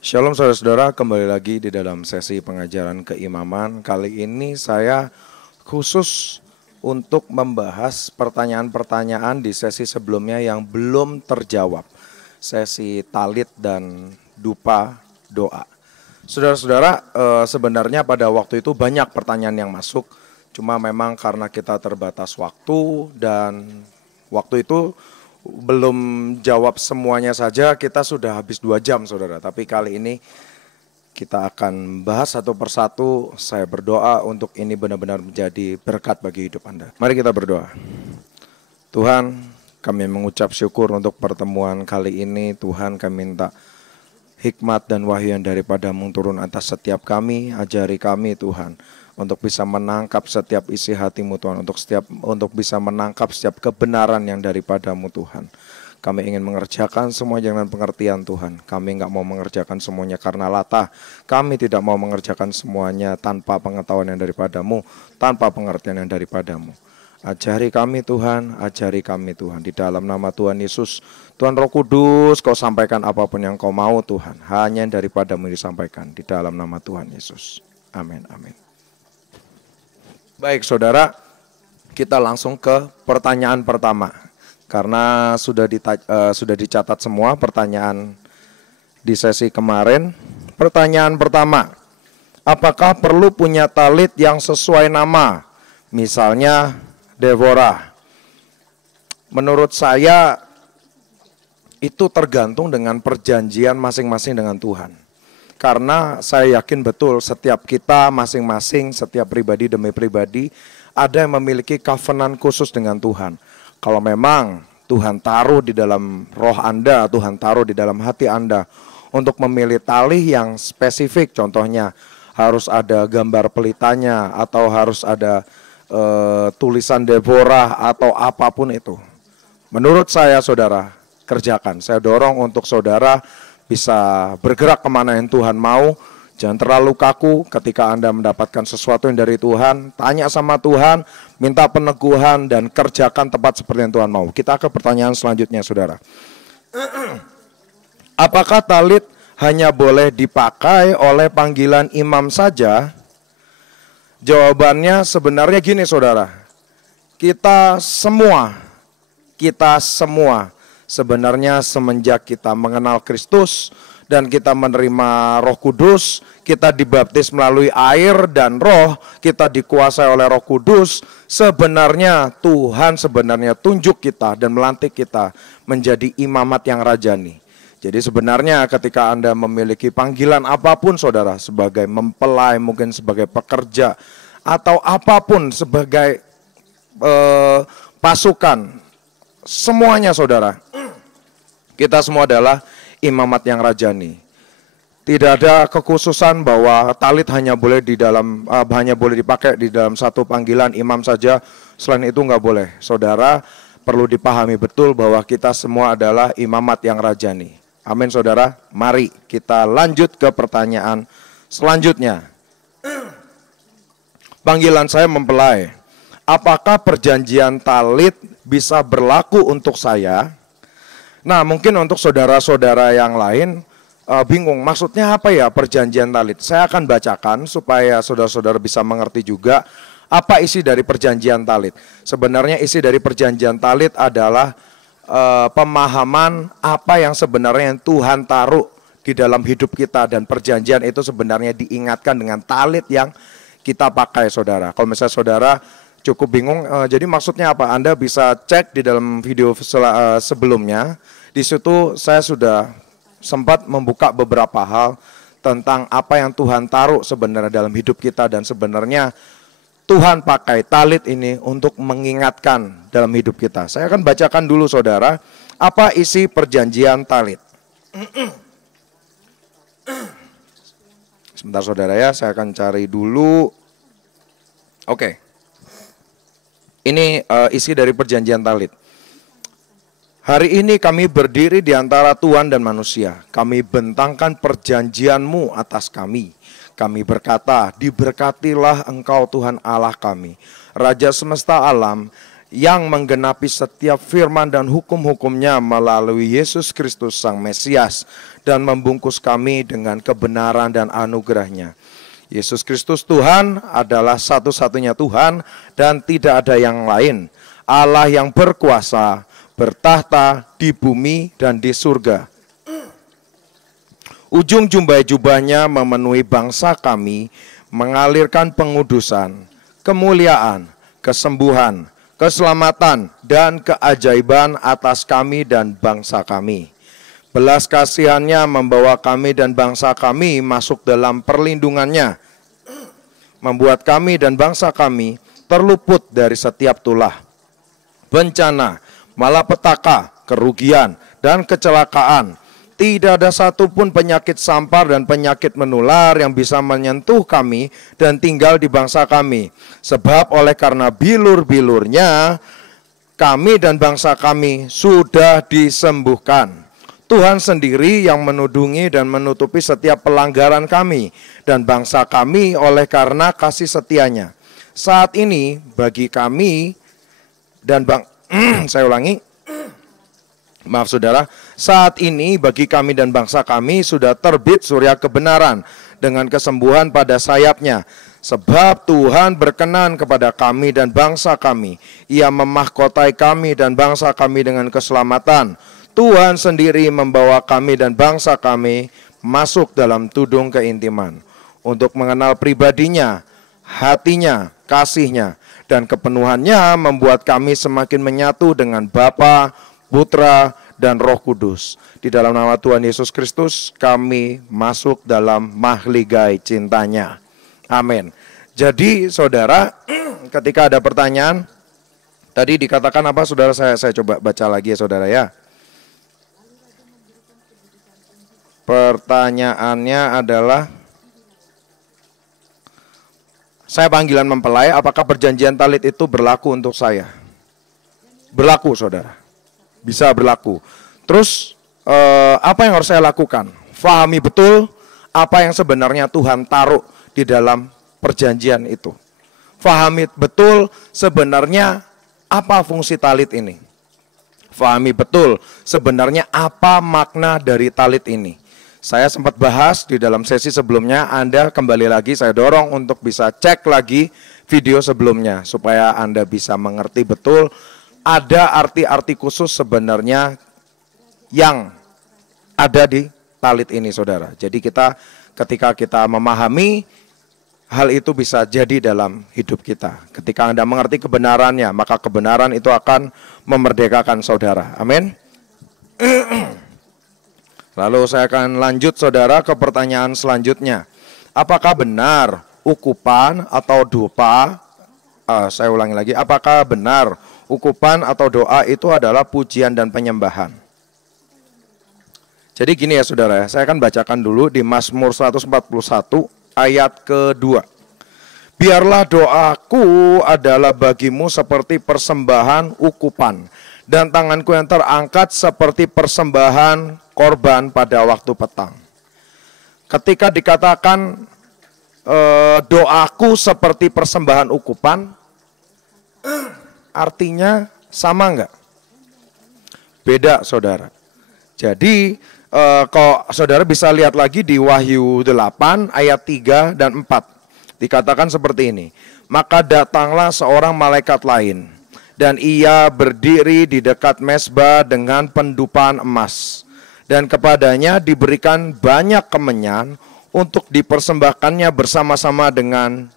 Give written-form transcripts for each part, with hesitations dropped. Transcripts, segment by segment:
Shalom saudara-saudara, kembali lagi di dalam sesi pengajaran keimaman. Kali ini saya khusus untuk membahas pertanyaan-pertanyaan di sesi sebelumnya yang belum terjawab. Sesi talit dan dupa doa. Saudara-saudara, sebenarnya pada waktu itu banyak pertanyaan yang masuk. Cuma memang karena kita terbatas waktu dan waktu itu belum jawab semuanya saja kita sudah habis 2 jam saudara. Tapi kali ini kita akan bahas satu persatu. Saya berdoa untuk ini benar-benar menjadi berkat bagi hidup Anda. Mari kita berdoa. Tuhan, kami mengucap syukur untuk pertemuan kali ini. Tuhan, kami minta hikmat dan wahyu yang daripada-Mu turun atas setiap kami. Ajari kami Tuhan untuk bisa menangkap setiap isi hati-Mu Tuhan, untuk bisa menangkap setiap kebenaran yang daripada-Mu Tuhan. Kami ingin mengerjakan semua dengan pengertian Tuhan. Kami enggak mau mengerjakan semuanya karena latah. Kami tidak mau mengerjakan semuanya tanpa pengetahuan yang daripada-Mu, tanpa pengertian yang daripada-Mu. Ajari kami Tuhan, ajari kami Tuhan. Di dalam nama Tuhan Yesus, Tuhan Roh Kudus, Kau sampaikan apapun yang Kau mau Tuhan. Hanya yang daripada-Mu disampaikan. Di dalam nama Tuhan Yesus. Amin, amin. Baik saudara, kita langsung ke pertanyaan pertama. Karena sudah dicatat semua pertanyaan di sesi kemarin. Pertanyaan pertama, apakah perlu punya talit yang sesuai nama? Misalnya Deborah. Menurut saya itu tergantung dengan perjanjian masing-masing dengan Tuhan. Karena saya yakin betul setiap kita masing-masing, setiap pribadi demi pribadi ada yang memiliki covenant khusus dengan Tuhan. Kalau memang Tuhan taruh di dalam roh Anda, Tuhan taruh di dalam hati Anda untuk memilih tali yang spesifik, contohnya harus ada gambar pelitanya atau harus ada tulisan Deborah atau apapun itu. Menurut saya saudara, kerjakan. Saya dorong untuk saudara bisa bergerak kemana yang Tuhan mau. Jangan terlalu kaku ketika Anda mendapatkan sesuatu yang dari Tuhan. Tanya sama Tuhan, minta peneguhan dan kerjakan tepat seperti yang Tuhan mau. Kita ke pertanyaan selanjutnya saudara. Apakah talit hanya boleh dipakai oleh panggilan imam saja? Jawabannya sebenarnya gini saudara. Kita semua sebenarnya semenjak kita mengenal Kristus dan kita menerima Roh Kudus, kita dibaptis melalui air dan Roh, kita dikuasai oleh Roh Kudus. Sebenarnya Tuhan tunjuk kita dan melantik kita menjadi imamat yang rajani. Jadi sebenarnya ketika Anda memiliki panggilan apapun saudara, sebagai mempelai, mungkin sebagai pekerja, atau apapun sebagai pasukan, semuanya saudara, kita semua adalah imamat yang rajani. Tidak ada kekhususan bahwa talit hanya boleh dipakai di dalam satu panggilan imam saja. Selain itu nggak boleh. Saudara perlu dipahami betul bahwa kita semua adalah imamat yang rajani. Amin saudara. Mari kita lanjut ke pertanyaan selanjutnya. Panggilan saya mempelai. Apakah perjanjian talit bisa berlaku untuk saya? Nah, mungkin untuk saudara-saudara yang lain bingung, maksudnya apa ya perjanjian talit? Saya akan bacakan supaya saudara-saudara bisa mengerti juga apa isi dari perjanjian talit. Sebenarnya isi dari perjanjian talit adalah pemahaman apa yang sebenarnya yang Tuhan taruh di dalam hidup kita, dan perjanjian itu sebenarnya diingatkan dengan talit yang kita pakai saudara. Kalau misalnya saudara cukup bingung, jadi maksudnya apa? Anda bisa cek di dalam video sebelumnya. Di situ saya sudah sempat membuka beberapa hal tentang apa yang Tuhan taruh sebenarnya dalam hidup kita, dan sebenarnya Tuhan pakai talit ini untuk mengingatkan dalam hidup kita. Saya akan bacakan dulu saudara, apa isi perjanjian talit. Sebentar saudara ya, saya akan cari dulu. Oke. Ini isi dari perjanjian talit. Hari ini kami berdiri di antara Tuhan dan manusia. Kami bentangkan perjanjian-Mu atas kami. Kami berkata, diberkatilah Engkau Tuhan Allah kami, Raja semesta alam, yang menggenapi setiap firman dan hukum-hukumnya melalui Yesus Kristus Sang Mesias dan membungkus kami dengan kebenaran dan anugerah-Nya. Yesus Kristus Tuhan adalah satu-satunya Tuhan dan tidak ada yang lain. Allah yang berkuasa, bertahta di bumi dan di surga. Ujung jubah-jubahnya memenuhi bangsa kami, mengalirkan pengudusan, kemuliaan, kesembuhan, keselamatan, dan keajaiban atas kami dan bangsa kami. Belas kasihannya membawa kami dan bangsa kami masuk dalam perlindungannya, membuat kami dan bangsa kami terluput dari setiap tulah, bencana, malapetaka, kerugian, dan kecelakaan. Tidak ada satupun penyakit sampar dan penyakit menular yang bisa menyentuh kami dan tinggal di bangsa kami. Sebab oleh karena bilur-bilurnya, kami dan bangsa kami sudah disembuhkan. Tuhan sendiri yang menudungi dan menutupi setiap pelanggaran kami dan bangsa kami oleh karena kasih setianya. Saat ini bagi kami dan saya ulangi, maaf saudara, saat ini bagi kami dan bangsa kami sudah terbit surya kebenaran dengan kesembuhan pada sayapnya. Sebab Tuhan berkenan kepada kami dan bangsa kami. Ia memahkotai kami dan bangsa kami dengan keselamatan. Tuhan sendiri membawa kami dan bangsa kami masuk dalam tudung keintiman. Untuk mengenal pribadinya, hatinya, kasihnya, dan kepenuhannya membuat kami semakin menyatu dengan Bapa, Putra, dan Roh Kudus. Di dalam nama Tuhan Yesus Kristus kami masuk dalam mahligai cintanya. Amin. Jadi saudara, ketika ada pertanyaan, tadi dikatakan apa saudara, saya coba baca lagi ya saudara ya. Pertanyaannya adalah, saya panggilan mempelai, apakah perjanjian talit itu berlaku untuk saya? Berlaku saudara. Bisa berlaku. Terus apa yang harus saya lakukan? Fahami betul apa yang sebenarnya Tuhan taruh di dalam perjanjian itu. Fahami betul sebenarnya apa fungsi talit ini. Fahami betul sebenarnya apa makna dari talit ini. Saya sempat bahas di dalam sesi sebelumnya, Anda kembali lagi saya dorong untuk bisa cek lagi video sebelumnya supaya Anda bisa mengerti betul ada arti-arti khusus sebenarnya yang ada di talit ini saudara. Jadi ketika kita memahami hal itu bisa jadi dalam hidup kita. Ketika Anda mengerti kebenarannya, maka kebenaran itu akan memerdekakan saudara. Amin. Lalu saya akan lanjut saudara ke pertanyaan selanjutnya. Apakah benar ukupan atau doa, saya ulangi lagi, apakah benar ukupan atau doa itu adalah pujian dan penyembahan? Jadi gini ya saudara, saya akan bacakan dulu di Mazmur 141 ayat kedua. Biarlah doaku adalah bagimu seperti persembahan ukupan, dan tanganku yang terangkat seperti persembahan korban pada waktu petang. Ketika dikatakan doaku seperti persembahan ukupan, artinya sama enggak? Beda saudara. Jadi kalau saudara bisa lihat lagi di Wahyu 8 ayat 3 dan 4. Dikatakan seperti ini. Maka datanglah seorang malaikat lain, dan ia berdiri di dekat mezbah dengan pendupan emas. Dan kepadanya diberikan banyak kemenyan untuk dipersembahkannya bersama-sama dengan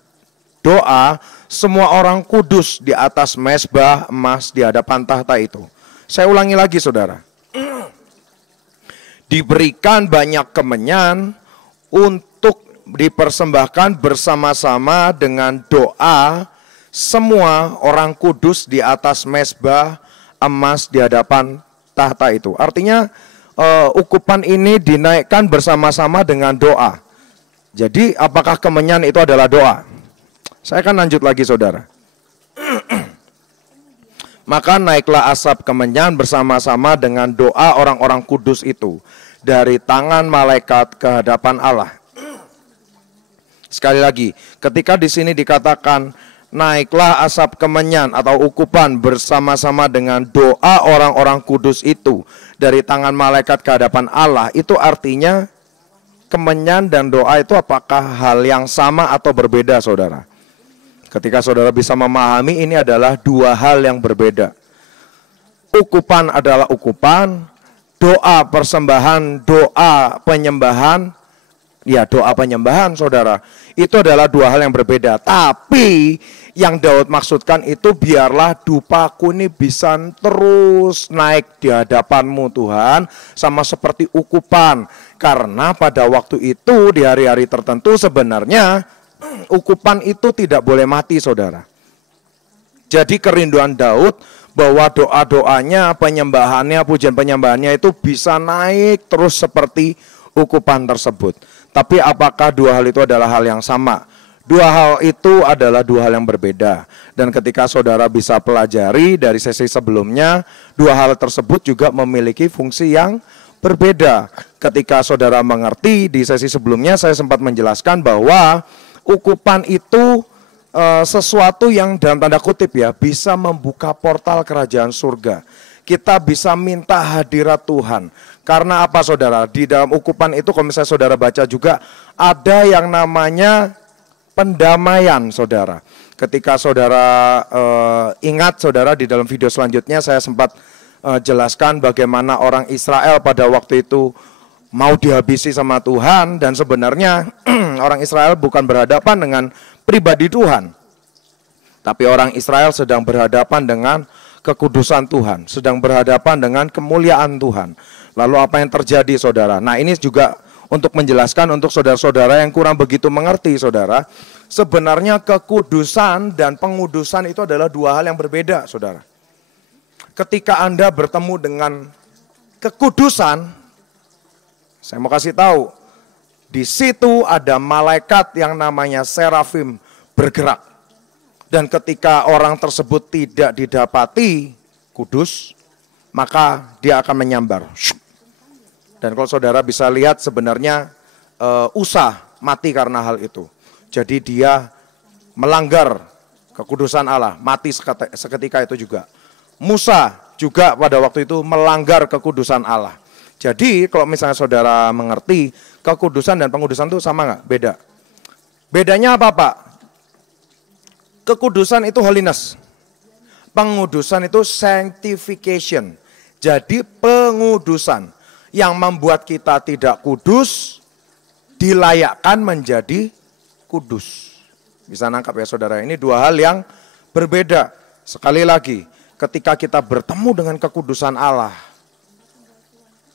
doa semua orang kudus di atas mezbah emas di hadapan tahta itu. Saya ulangi lagi saudara. Diberikan banyak kemenyan untuk dipersembahkan bersama-sama dengan doa semua orang kudus di atas mezbah emas di hadapan tahta itu. Artinya ukupan ini dinaikkan bersama-sama dengan doa. Jadi apakah kemenyan itu adalah doa? Saya akan lanjut lagi saudara. Maka naiklah asap kemenyan bersama-sama dengan doa orang-orang kudus itu dari tangan malaikat ke hadapan Allah. Sekali lagi, ketika di sini dikatakan naiklah asap kemenyan atau ukupan bersama-sama dengan doa orang-orang kudus itu dari tangan malaikat ke hadapan Allah. Itu artinya kemenyan dan doa itu apakah hal yang sama atau berbeda, saudara? Ketika saudara bisa memahami, ini adalah dua hal yang berbeda. Ukupan adalah ukupan, doa persembahan, doa penyembahan, ya doa penyembahan, saudara, itu adalah dua hal yang berbeda. Tapi yang Daud maksudkan itu biarlah dupaku ini bisa terus naik di hadapanmu Tuhan, sama seperti ukupan. Karena pada waktu itu di hari-hari tertentu sebenarnya ukupan itu tidak boleh mati, saudara. Jadi kerinduan Daud bahwa doa-doanya, penyembahannya, pujian penyembahannya itu bisa naik terus seperti ukupan tersebut. Tapi apakah dua hal itu adalah hal yang sama? Dua hal itu adalah dua hal yang berbeda. Dan ketika saudara bisa pelajari dari sesi sebelumnya, dua hal tersebut juga memiliki fungsi yang berbeda. Ketika saudara mengerti di sesi sebelumnya, saya sempat menjelaskan bahwa ukupan itu sesuatu yang dalam tanda kutip ya, bisa membuka portal kerajaan surga. Kita bisa minta hadirat Tuhan. Karena apa, saudara? Di dalam ukupan itu kalau misalnya saudara baca juga, ada yang namanya pendamaian, saudara. Ketika saudara ingat, saudara, di dalam video selanjutnya saya sempat jelaskan bagaimana orang Israel pada waktu itu mau dihabisi sama Tuhan. Dan sebenarnya orang Israel bukan berhadapan dengan pribadi Tuhan, tapi orang Israel sedang berhadapan dengan kekudusan Tuhan, sedang berhadapan dengan kemuliaan Tuhan. Lalu apa yang terjadi, saudara? Nah, ini juga untuk menjelaskan untuk saudara-saudara yang kurang begitu mengerti, saudara. Sebenarnya kekudusan dan pengudusan itu adalah dua hal yang berbeda, saudara. Ketika Anda bertemu dengan kekudusan, saya mau kasih tahu, di situ ada malaikat yang namanya serafim bergerak. Dan ketika orang tersebut tidak didapati kudus, maka dia akan menyambar. Dan kalau saudara bisa lihat sebenarnya Usa mati karena hal itu. Jadi dia melanggar kekudusan Allah, mati seketika itu juga. Musa juga pada waktu itu melanggar kekudusan Allah. Jadi kalau misalnya saudara mengerti, kekudusan dan pengudusan itu sama nggak? Beda. Bedanya apa, Pak? Kekudusan itu holiness. Pengudusan itu sanctification. Jadi pengudusan yang membuat kita tidak kudus, dilayakkan menjadi kudus. Bisa nangkap ya, saudara? Ini dua hal yang berbeda. Sekali lagi, ketika kita bertemu dengan kekudusan Allah,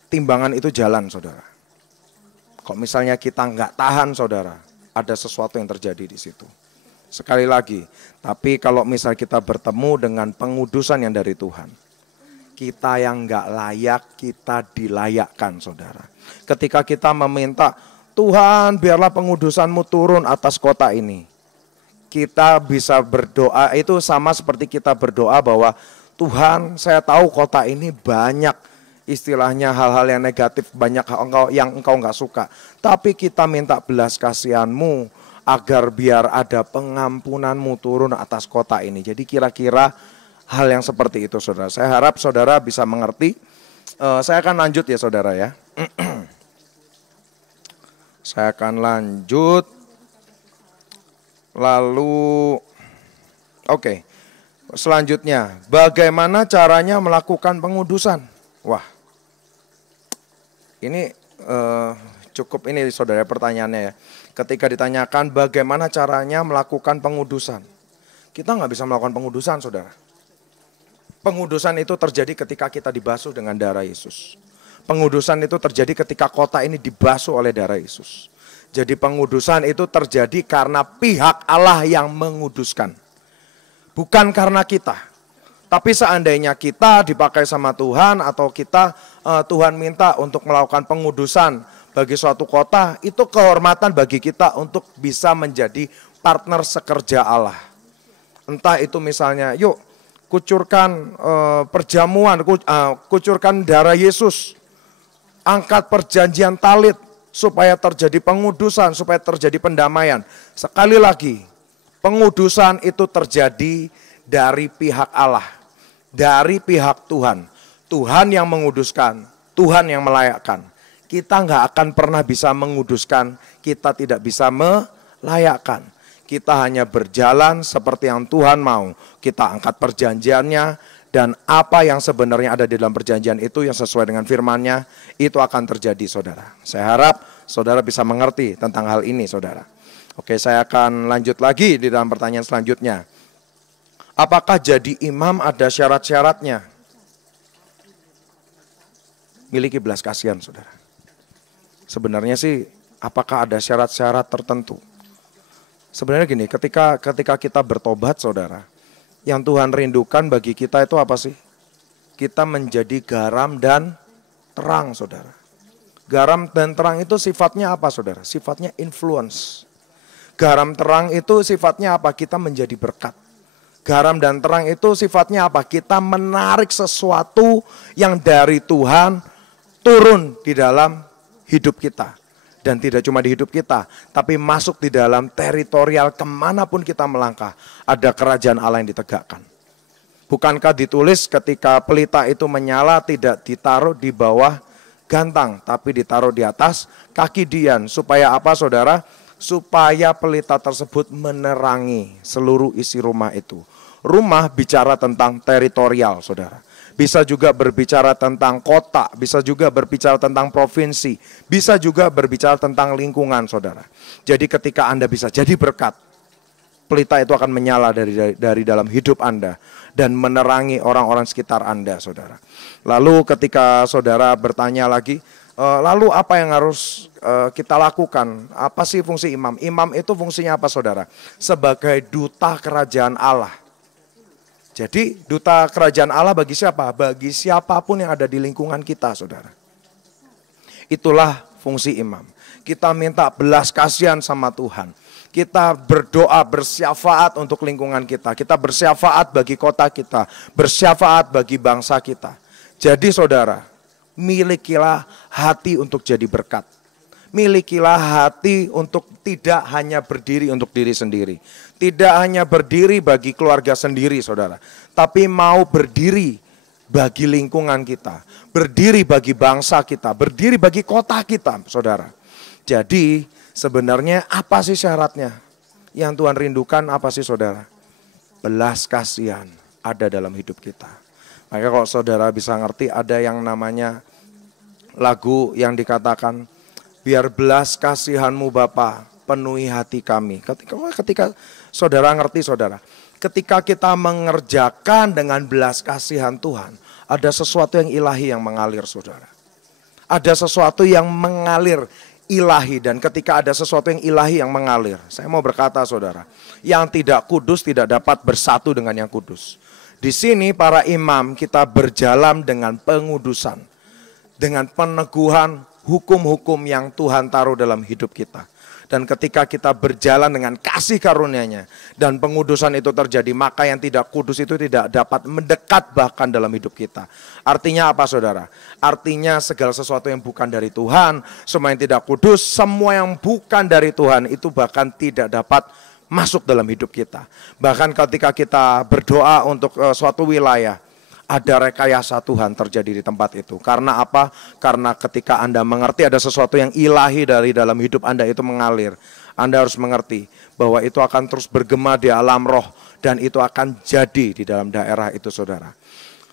timbangan itu jalan, saudara. Kalau misalnya kita nggak tahan, saudara, ada sesuatu yang terjadi di situ. Sekali lagi, tapi kalau misal kita bertemu dengan pengudusan yang dari Tuhan, kita yang nggak layak, kita dilayakkan, saudara. Ketika kita meminta, Tuhan biarlah pengudusanmu turun atas kota ini, kita bisa berdoa, itu sama seperti kita berdoa bahwa Tuhan, saya tahu kota ini banyak istilahnya hal-hal yang negatif, banyak yang engkau nggak suka. Tapi kita minta belas kasihan-Mu agar biar ada pengampunanmu turun atas kota ini. Jadi kira-kira hal yang seperti itu, saudara. Saya harap saudara bisa mengerti. Saya akan lanjut ya, saudara ya. Saya akan lanjut. Lalu, oke. Selanjutnya, bagaimana caranya melakukan pengudusan? Wah, ini cukup ini, saudara, pertanyaannya ya. Ketika ditanyakan bagaimana caranya melakukan pengudusan, kita nggak bisa melakukan pengudusan, saudara. Pengudusan itu terjadi ketika kita dibasuh dengan darah Yesus. Pengudusan itu terjadi ketika kota ini dibasuh oleh darah Yesus. Jadi pengudusan itu terjadi karena pihak Allah yang menguduskan, bukan karena kita. Tapi seandainya kita dipakai sama Tuhan atau kita Tuhan minta untuk melakukan pengudusan bagi suatu kota, itu kehormatan bagi kita untuk bisa menjadi partner sekerja Allah. Entah itu misalnya, yuk kucurkan perjamuan, kucurkan darah Yesus, angkat perjanjian talit supaya terjadi pengudusan, supaya terjadi pendamaian. Sekali lagi, Pengudusan itu terjadi dari pihak Allah, dari pihak Tuhan. Tuhan yang menguduskan, Tuhan yang melayakkan. Kita nggak akan pernah bisa menguduskan, kita tidak bisa melayakkan. Kita hanya berjalan seperti yang Tuhan mau. Kita angkat perjanjiannya, dan apa yang sebenarnya ada di dalam perjanjian itu yang sesuai dengan firman-Nya, itu akan terjadi, saudara. Saya harap saudara bisa mengerti tentang hal ini, saudara. Oke, saya akan lanjut lagi di dalam pertanyaan selanjutnya. Apakah jadi imam ada syarat-syaratnya? Miliki belas kasihan, saudara. Sebenarnya sih, apakah ada syarat-syarat tertentu? Sebenarnya gini, ketika kita bertobat, saudara, yang Tuhan rindukan bagi kita itu apa sih? Kita menjadi garam dan terang, saudara. Garam dan terang itu sifatnya apa, saudara? Sifatnya influence. Garam terang itu sifatnya apa? Kita menjadi berkat. Garam dan terang itu sifatnya apa? Kita menarik sesuatu yang dari Tuhan turun di dalam hidup kita. Dan tidak cuma di hidup kita, tapi masuk di dalam teritorial kemanapun kita melangkah. Ada kerajaan Allah yang ditegakkan. Bukankah ditulis ketika pelita itu menyala tidak ditaruh di bawah gantang, tapi ditaruh di atas kaki dian. Supaya apa, saudara? Supaya pelita tersebut menerangi seluruh isi rumah itu. Rumah bicara tentang teritorial, saudara. Bisa juga berbicara tentang kota, bisa juga berbicara tentang provinsi, bisa juga berbicara tentang lingkungan, saudara. Jadi ketika Anda bisa jadi berkat, pelita itu akan menyala dari dalam hidup Anda dan menerangi orang-orang sekitar Anda, saudara. Lalu ketika saudara bertanya lagi, lalu apa yang harus kita lakukan? Apa sih fungsi imam? Imam itu fungsinya apa, saudara? Sebagai duta kerajaan Allah. Jadi duta kerajaan Allah bagi siapa? Bagi siapapun yang ada di lingkungan kita, saudara. Itulah fungsi imam. Kita minta belas kasihan sama Tuhan. Kita berdoa bersyafaat untuk lingkungan kita. Kita bersyafaat bagi kota kita. Bersyafaat bagi bangsa kita. Jadi saudara, milikilah hati untuk jadi berkat. Milikilah hati untuk tidak hanya berdiri untuk diri sendiri. Tidak hanya berdiri bagi keluarga sendiri, saudara. Tapi mau berdiri bagi lingkungan kita. Berdiri bagi bangsa kita. Berdiri bagi kota kita, saudara. Jadi sebenarnya apa sih syaratnya? Yang Tuhan rindukan apa sih, saudara? Belas kasihan ada dalam hidup kita. Maka kalau saudara bisa ngerti, ada yang namanya lagu yang dikatakan, biar belas kasihanmu Bapa penuhi hati kami. Ketika saudara ngerti, saudara, ketika kita mengerjakan dengan belas kasihan Tuhan, ada sesuatu yang ilahi yang mengalir, saudara. Ada sesuatu yang mengalir ilahi, dan ketika ada sesuatu yang ilahi yang mengalir, saya mau berkata, saudara, yang tidak kudus tidak dapat bersatu dengan yang kudus. Di sini para imam kita berjalan dengan pengudusan, dengan peneguhan hukum-hukum yang Tuhan taruh dalam hidup kita. Dan ketika kita berjalan dengan kasih karunia-Nya dan pengudusan itu terjadi, maka yang tidak kudus itu tidak dapat mendekat bahkan dalam hidup kita. Artinya apa, saudara? Artinya segala sesuatu yang bukan dari Tuhan, semua yang tidak kudus, semua yang bukan dari Tuhan itu bahkan tidak dapat masuk dalam hidup kita. Bahkan ketika kita berdoa untuk suatu wilayah, ada rekayasa Tuhan terjadi di tempat itu. Karena apa? Karena ketika Anda mengerti ada sesuatu yang ilahi dari dalam hidup Anda itu mengalir. Anda harus mengerti bahwa itu akan terus bergema di alam roh. Dan itu akan jadi di dalam daerah itu, saudara.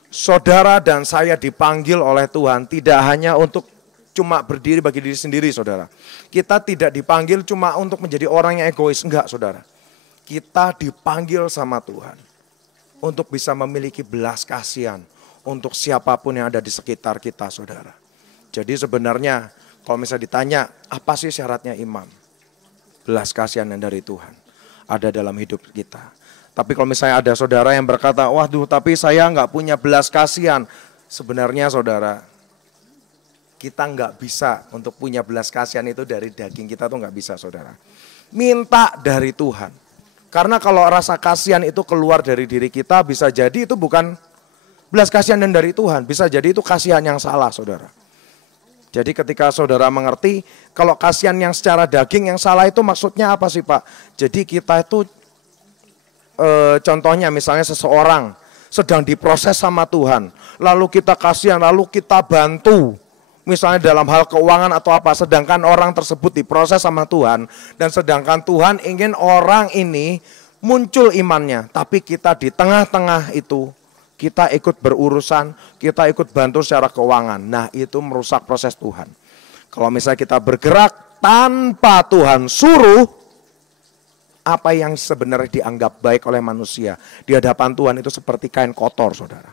Saudara dan saya dipanggil oleh Tuhan tidak hanya untuk cuma berdiri bagi diri sendiri, saudara. Kita tidak dipanggil cuma untuk menjadi orang yang egois. Enggak, saudara. Kita dipanggil sama Tuhan untuk bisa memiliki belas kasihan untuk siapapun yang ada di sekitar kita, saudara. Jadi sebenarnya kalau misalnya ditanya, apa sih syaratnya imam? Belas kasihan yang dari Tuhan ada dalam hidup kita. Tapi kalau misalnya ada saudara yang berkata, waduh tapi saya nggak punya belas kasihan. Sebenarnya saudara, kita nggak bisa untuk punya belas kasihan itu dari daging kita tuh nggak bisa, saudara. Minta dari Tuhan. Karena kalau rasa kasihan itu keluar dari diri kita, bisa jadi itu bukan belas kasihan dan dari Tuhan. Bisa jadi itu kasihan yang salah, saudara. Jadi ketika saudara mengerti, kalau kasihan yang secara daging yang salah itu maksudnya apa sih, Pak? Jadi kita itu contohnya misalnya seseorang sedang diproses sama Tuhan, lalu kita kasihan, lalu kita bantu, misalnya dalam hal keuangan atau apa, sedangkan orang tersebut diproses sama Tuhan, dan sedangkan Tuhan ingin orang ini muncul imannya, tapi kita di tengah-tengah itu, kita ikut berurusan, kita ikut bantu secara keuangan. Nah, itu merusak proses Tuhan. Kalau misalnya kita bergerak tanpa Tuhan suruh, apa yang sebenarnya dianggap baik oleh manusia di hadapan Tuhan itu seperti kain kotor, saudara.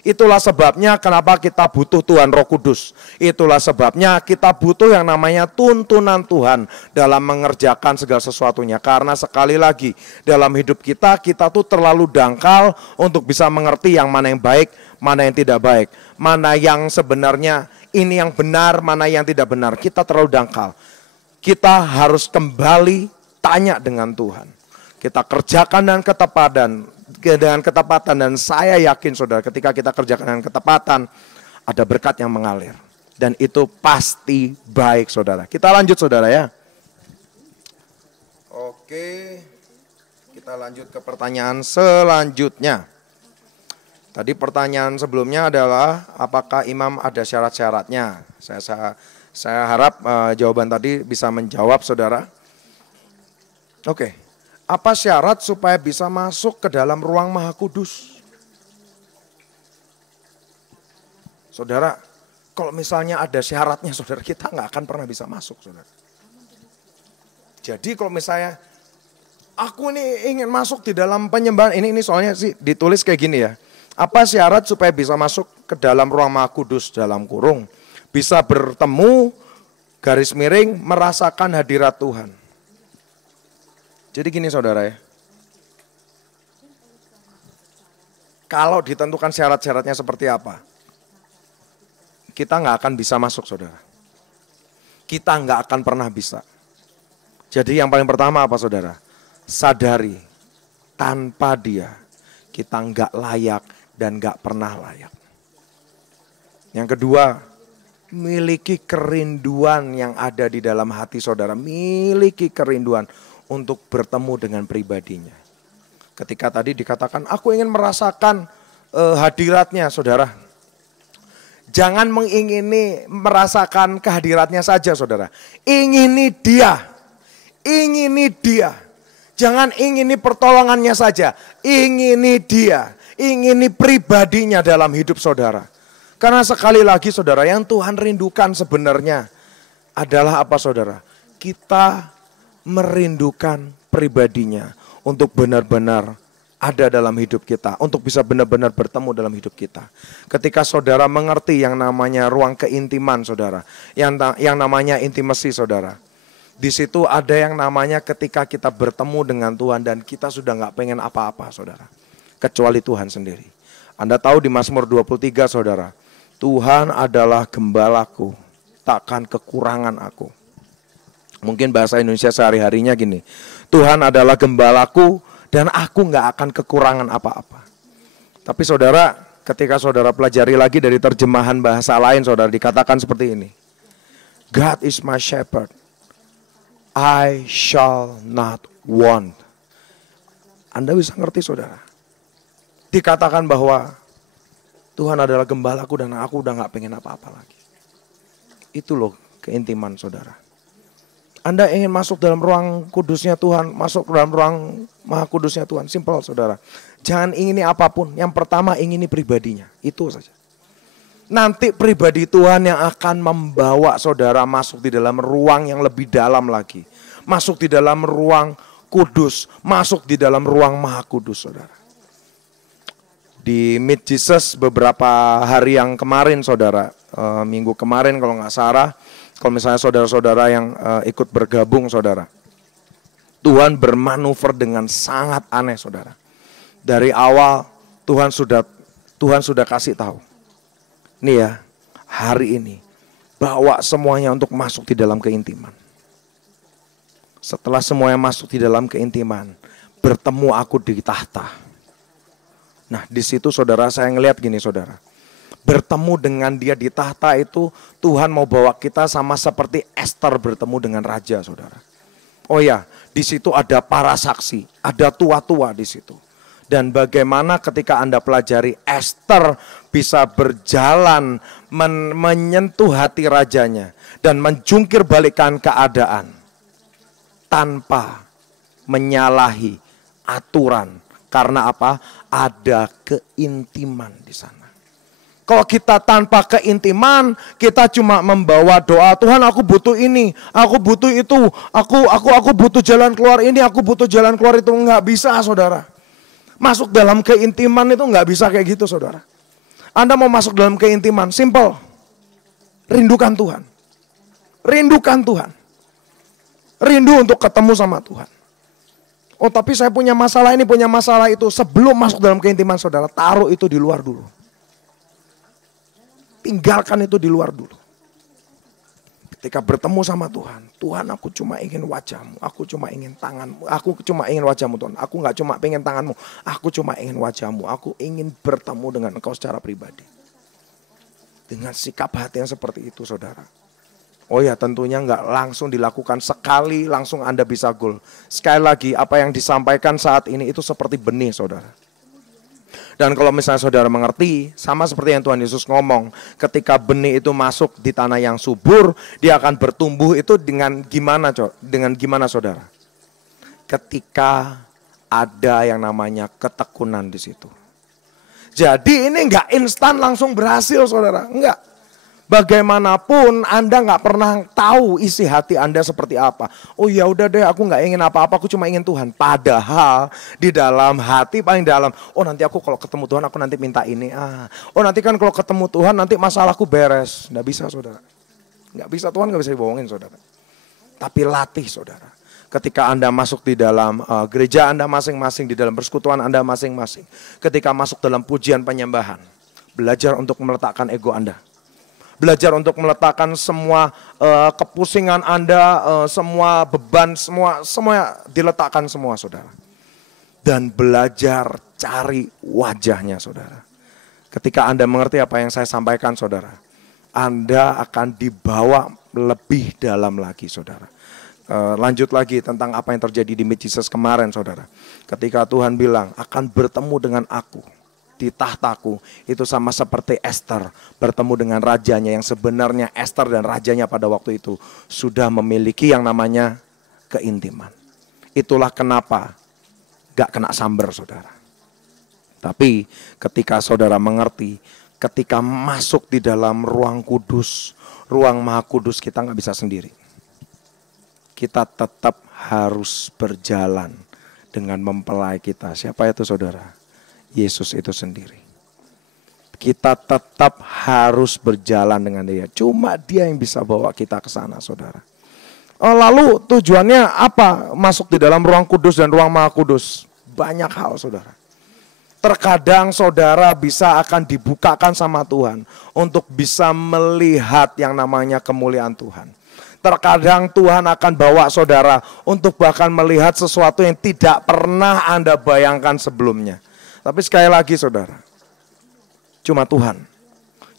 Itulah sebabnya kenapa kita butuh Tuhan Roh Kudus. Itulah sebabnya kita butuh yang namanya tuntunan Tuhan dalam mengerjakan segala sesuatunya. Karena sekali lagi dalam hidup kita tuh terlalu dangkal untuk bisa mengerti yang mana yang baik, mana yang tidak baik. Mana yang sebenarnya ini yang benar, mana yang tidak benar. Kita terlalu dangkal. Kita harus kembali tanya dengan Tuhan. Kita kerjakan dengan ketepatan, dan saya yakin saudara, ketika kita kerjakan dengan ketepatan, ada berkat yang mengalir, dan itu pasti baik saudara. Kita lanjut saudara ya. Oke, kita lanjut ke pertanyaan selanjutnya. Tadi pertanyaan sebelumnya adalah apakah imam ada syarat-syaratnya. Saya harap jawaban tadi bisa menjawab saudara. Oke. Apa syarat supaya bisa masuk ke dalam ruang Maha Kudus? Saudara, kalau misalnya ada syaratnya, saudara, kita nggak akan pernah bisa masuk, saudara. Jadi kalau misalnya aku ini ingin masuk di dalam penyembahan, ini soalnya sih ditulis kayak gini ya. Apa syarat supaya bisa masuk ke dalam ruang Maha Kudus, dalam kurung? Bisa bertemu, garis miring, merasakan hadirat Tuhan. Jadi gini saudara ya, kalau ditentukan syarat-syaratnya seperti apa, kita nggak akan bisa masuk saudara. Kita nggak akan pernah bisa. Jadi yang paling pertama apa saudara? Sadari, tanpa dia kita nggak layak dan nggak pernah layak. Yang kedua, miliki kerinduan yang ada di dalam hati saudara. Miliki kerinduan untuk bertemu dengan pribadinya. Ketika tadi dikatakan, aku ingin merasakan hadiratnya, saudara. Jangan mengingini merasakan kehadiratnya saja, saudara. Ingini dia. Ingini dia. Jangan ingini pertolongannya saja. Ingini dia. Ingini pribadinya dalam hidup saudara. Karena sekali lagi, saudara, yang Tuhan rindukan sebenarnya adalah apa, saudara? Kita merindukan pribadinya untuk benar-benar ada dalam hidup kita, untuk bisa benar-benar bertemu dalam hidup kita. Ketika saudara mengerti yang namanya ruang keintiman saudara, yang namanya intimasi saudara, di situ ada yang namanya ketika kita bertemu dengan Tuhan dan kita sudah gak pengen apa-apa saudara, kecuali Tuhan sendiri. Anda tahu di Mazmur 23 saudara, Tuhan adalah gembalaku, takkan kekurangan aku. Mungkin bahasa Indonesia sehari-harinya gini, Tuhan adalah gembalaku dan aku gak akan kekurangan apa-apa. Tapi saudara, ketika saudara pelajari lagi dari terjemahan bahasa lain, saudara, dikatakan seperti ini. God is my shepherd, I shall not want. Anda bisa ngerti saudara, dikatakan bahwa Tuhan adalah gembalaku dan aku udah gak pengen apa-apa lagi. Itu loh keintiman saudara. Anda ingin masuk dalam ruang kudusnya Tuhan, masuk dalam ruang Maha Kudusnya Tuhan, simple saudara. Jangan ingini apapun, yang pertama ingini pribadinya, itu saja. Nanti pribadi Tuhan yang akan membawa saudara masuk di dalam ruang yang lebih dalam lagi. Masuk di dalam ruang kudus, masuk di dalam ruang Maha Kudus saudara. Di Meet Jesus beberapa hari yang kemarin saudara, minggu kemarin kalau nggak salah, kalau misalnya saudara-saudara yang ikut bergabung saudara, Tuhan bermanuver dengan sangat aneh saudara. Dari awal Tuhan sudah kasih tahu. Nih ya, hari ini bawa semuanya untuk masuk di dalam keintiman. Setelah semuanya masuk di dalam keintiman, bertemu aku di tahta. Nah di situ saudara, saya ngelihat gini saudara. Bertemu dengan dia di tahta itu, Tuhan mau bawa kita sama seperti Esther bertemu dengan raja saudara. Oh ya, di situ ada para saksi, ada tua-tua di situ. Dan bagaimana ketika Anda pelajari Ester bisa berjalan menyentuh hati rajanya dan menjungkir balikan keadaan tanpa menyalahi aturan. Karena apa? Ada keintiman di sana. Kalau kita tanpa keintiman, kita cuma membawa doa, Tuhan aku butuh ini, aku butuh itu, aku butuh jalan keluar ini, aku butuh jalan keluar itu. Enggak bisa, saudara. Masuk dalam keintiman itu enggak bisa kayak gitu, saudara. Anda mau masuk dalam keintiman, simple. Rindukan Tuhan. Rindukan Tuhan. Rindu untuk ketemu sama Tuhan. Oh tapi saya punya masalah ini, punya masalah itu. Sebelum masuk dalam keintiman, saudara, taruh itu di luar dulu. Tinggalkan itu di luar dulu. Ketika bertemu sama Tuhan, Tuhan aku cuma ingin wajahmu, aku cuma ingin tanganmu, aku cuma ingin wajahmu Tuhan. Aku gak cuma pengen tanganmu, aku cuma ingin wajahmu, aku ingin bertemu dengan engkau secara pribadi. Dengan sikap hati yang seperti itu, saudara. Oh ya, tentunya gak langsung dilakukan sekali, langsung Anda bisa gol. Sekali lagi, apa yang disampaikan saat ini itu seperti benih, saudara. Dan kalau misalnya saudara mengerti, sama seperti yang Tuhan Yesus ngomong, ketika benih itu masuk di tanah yang subur, dia akan bertumbuh itu dengan gimana, dengan gimana saudara? Ketika ada yang namanya ketekunan di situ. Jadi ini enggak instan langsung berhasil, saudara, enggak. Bagaimanapun Anda nggak pernah tahu isi hati Anda seperti apa. Oh ya udah deh, aku nggak ingin apa-apa, aku cuma ingin Tuhan. Padahal di dalam hati paling dalam, oh nanti aku kalau ketemu Tuhan aku nanti minta ini. Oh nanti kan kalau ketemu Tuhan nanti masalahku beres. Nggak bisa, saudara. Nggak bisa, Tuhan nggak bisa dibohongin, saudara. Tapi latih, saudara. Ketika Anda masuk di dalam gereja Anda masing-masing, di dalam persekutuan Anda masing-masing. Ketika masuk dalam pujian penyembahan, belajar untuk meletakkan ego Anda. Belajar untuk meletakkan semua kepusingan Anda, semua beban, semua diletakkan semua, saudara. Dan belajar cari wajahnya, saudara. Ketika Anda mengerti apa yang saya sampaikan, saudara, Anda akan dibawa lebih dalam lagi, saudara. Lanjut lagi tentang apa yang terjadi di Meet Jesus kemarin, saudara. Ketika Tuhan bilang akan bertemu dengan aku di tahtaku, itu sama seperti Ester bertemu dengan rajanya, yang sebenarnya Ester dan rajanya pada waktu itu sudah memiliki yang namanya keintiman. Itulah kenapa gak kena sambar, saudara. Tapi ketika saudara mengerti, ketika masuk di dalam ruang kudus, ruang maha kudus, kita gak bisa sendiri. Kita tetap harus berjalan dengan mempelai kita. Siapa itu, saudara? Yesus itu sendiri. Kita tetap harus berjalan dengan dia. Cuma dia yang bisa bawa kita ke sana, saudara. Lalu tujuannya apa masuk di dalam ruang kudus dan ruang maha kudus? Banyak hal, saudara. Terkadang saudara bisa akan dibukakan sama Tuhan untuk bisa melihat yang namanya kemuliaan Tuhan. Terkadang Tuhan akan bawa saudara untuk bahkan melihat sesuatu yang tidak pernah Anda bayangkan sebelumnya. Tapi sekali lagi, saudara, cuma Tuhan,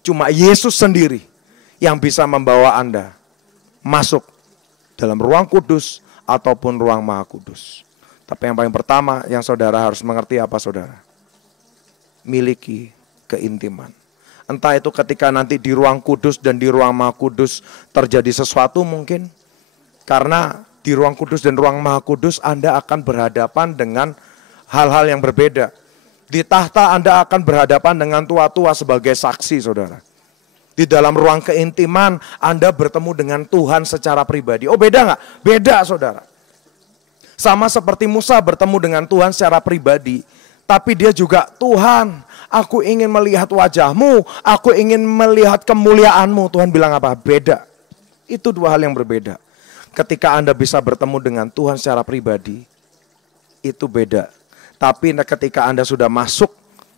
cuma Yesus sendiri yang bisa membawa Anda masuk dalam ruang kudus ataupun ruang maha kudus. Tapi yang paling pertama yang saudara harus mengerti apa, saudara? Miliki keintiman. Entah itu ketika nanti di ruang kudus dan di ruang maha kudus terjadi sesuatu mungkin. Karena di ruang kudus dan ruang maha kudus Anda akan berhadapan dengan hal-hal yang berbeda. Di tahta Anda akan berhadapan dengan tua-tua sebagai saksi, saudara. Di dalam ruang keintiman Anda bertemu dengan Tuhan secara pribadi. Oh beda gak? Beda, saudara. Sama seperti Musa bertemu dengan Tuhan secara pribadi. Tapi dia juga, Tuhan, aku ingin melihat wajahmu, aku ingin melihat kemuliaanmu. Tuhan bilang apa? Beda. Itu dua hal yang berbeda. Ketika Anda bisa bertemu dengan Tuhan secara pribadi, itu beda. Tapi ketika Anda sudah masuk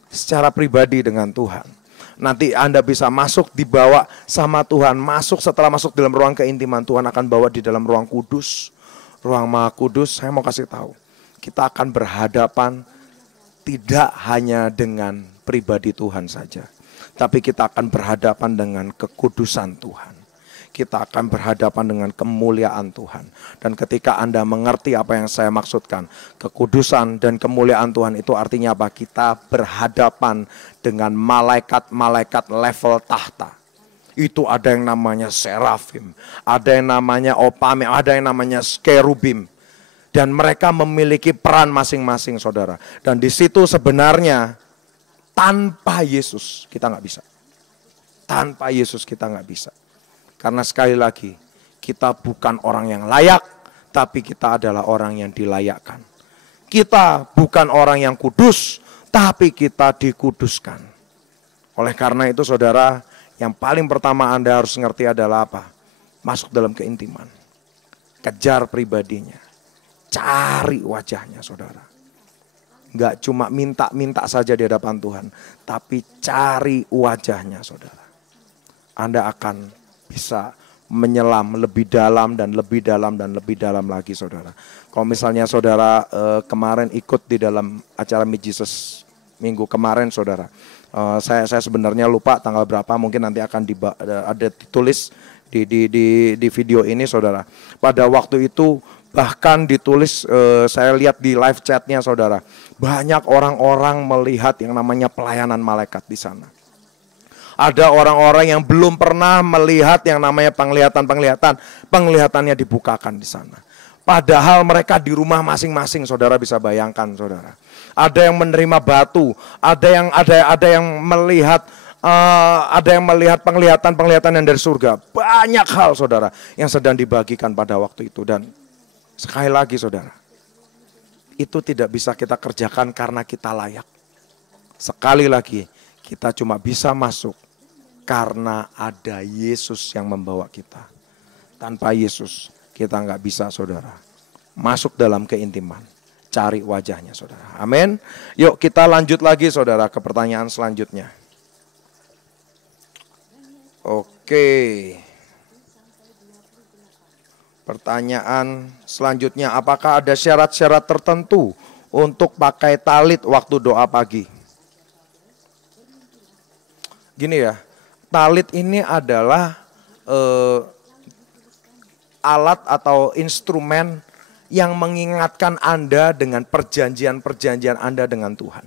secara pribadi dengan Tuhan, nanti Anda bisa masuk dibawa sama Tuhan. Setelah masuk dalam ruang keintiman, Tuhan akan bawa di dalam ruang kudus, ruang maha kudus. Saya mau kasih tahu, kita akan berhadapan tidak hanya dengan pribadi Tuhan saja, tapi kita akan berhadapan dengan kekudusan Tuhan. kita akan berhadapan dengan kemuliaan Tuhan. Dan ketika Anda mengerti apa yang saya maksudkan, kekudusan dan kemuliaan Tuhan itu artinya apa? Kita berhadapan dengan malaikat-malaikat level tahta. Itu ada yang namanya serafim, ada yang namanya opame, ada yang namanya kerubim. Dan mereka memiliki peran masing-masing, saudara. Dan di situ sebenarnya tanpa Yesus kita nggak bisa. Tanpa Yesus kita nggak bisa. Karena sekali lagi, kita bukan orang yang layak, tapi kita adalah orang yang dilayakkan. Kita bukan orang yang kudus, tapi kita dikuduskan. Oleh karena itu saudara, yang paling pertama Anda harus ngerti adalah apa? Masuk dalam keintiman. Kejar pribadinya. Cari wajahnya saudara. Enggak cuma minta-minta saja di hadapan Tuhan, tapi cari wajahnya saudara. Anda akan bisa menyelam lebih dalam dan lebih dalam dan lebih dalam lagi saudara. Kalau misalnya saudara kemarin ikut di dalam acara Meet Jesus minggu kemarin saudara. Saya sebenarnya lupa tanggal berapa, mungkin nanti akan ada ditulis di video ini saudara. Pada waktu itu bahkan ditulis, saya lihat di live chatnya saudara. Banyak orang-orang melihat yang namanya pelayanan malaikat di sana. Ada orang-orang yang belum pernah melihat yang namanya penglihatannya dibukakan di sana. Padahal mereka di rumah masing-masing, saudara bisa bayangkan, saudara. Ada yang menerima batu, ada yang melihat penglihatan yang dari surga. Banyak hal, saudara, yang sedang dibagikan pada waktu itu. Dan sekali lagi, saudara, itu tidak bisa kita kerjakan karena kita layak. Sekali lagi, kita cuma bisa masuk karena ada Yesus yang membawa kita. Tanpa Yesus kita nggak bisa saudara. Masuk dalam keintiman. Cari wajahnya saudara. Amin. Yuk kita lanjut lagi saudara ke pertanyaan selanjutnya. Oke. Pertanyaan selanjutnya. Apakah ada syarat-syarat tertentu untuk pakai talit waktu doa pagi? Gini ya, talit ini adalah alat atau instrumen yang mengingatkan Anda dengan perjanjian-perjanjian Anda dengan Tuhan.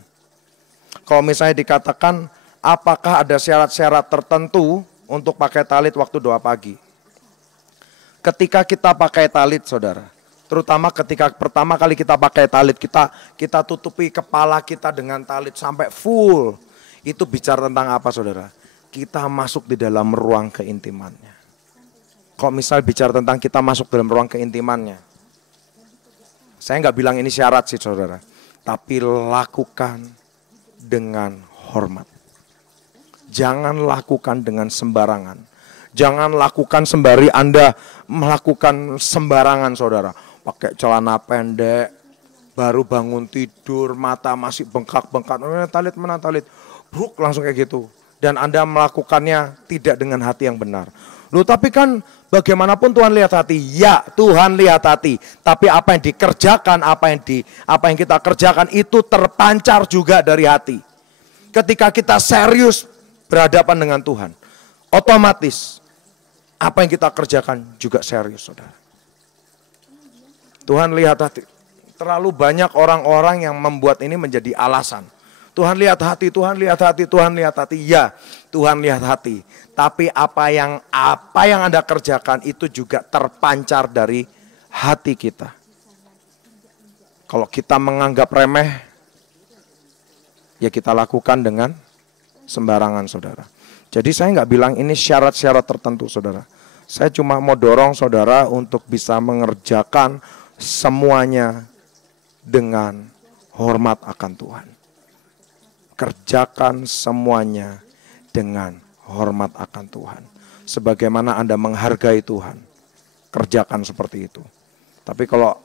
Kalau misalnya dikatakan, apakah ada syarat-syarat tertentu untuk pakai talit waktu doa pagi? Ketika kita pakai talit, saudara, terutama ketika pertama kali kita pakai talit, kita tutupi kepala kita dengan talit sampai full. Itu bicara tentang apa saudara? Kita masuk di dalam ruang keintimannya. Kalau misal bicara tentang kita masuk dalam ruang keintimannya, saya nggak bilang ini syarat sih saudara, tapi lakukan dengan hormat. Jangan lakukan dengan sembarangan. Jangan lakukan sembari Anda melakukan sembarangan saudara. Pakai celana pendek, baru bangun tidur, mata masih bengkak-bengkak. Talit mana talit? Bruk, langsung kayak gitu. Dan Anda melakukannya tidak dengan hati yang benar. Loh tapi kan bagaimanapun Tuhan lihat hati. Ya Tuhan lihat hati. Tapi apa yang dikerjakan, apa yang kita kerjakan itu terpancar juga dari hati. Ketika kita serius berhadapan dengan Tuhan, otomatis apa yang kita kerjakan juga serius saudara. Tuhan lihat hati. Terlalu banyak orang-orang yang membuat ini menjadi alasan. Tuhan lihat hati, Tuhan lihat hati, Tuhan lihat hati. Ya, Tuhan lihat hati. Tapi apa yang Anda kerjakan itu juga terpancar dari hati kita. Kalau kita menganggap remeh, ya kita lakukan dengan sembarangan saudara. Jadi saya nggak bilang ini syarat-syarat tertentu saudara. Saya cuma mau dorong saudara untuk bisa mengerjakan semuanya dengan hormat akan Tuhan. Kerjakan semuanya dengan hormat akan Tuhan. Sebagaimana Anda menghargai Tuhan, kerjakan seperti itu. Tapi kalau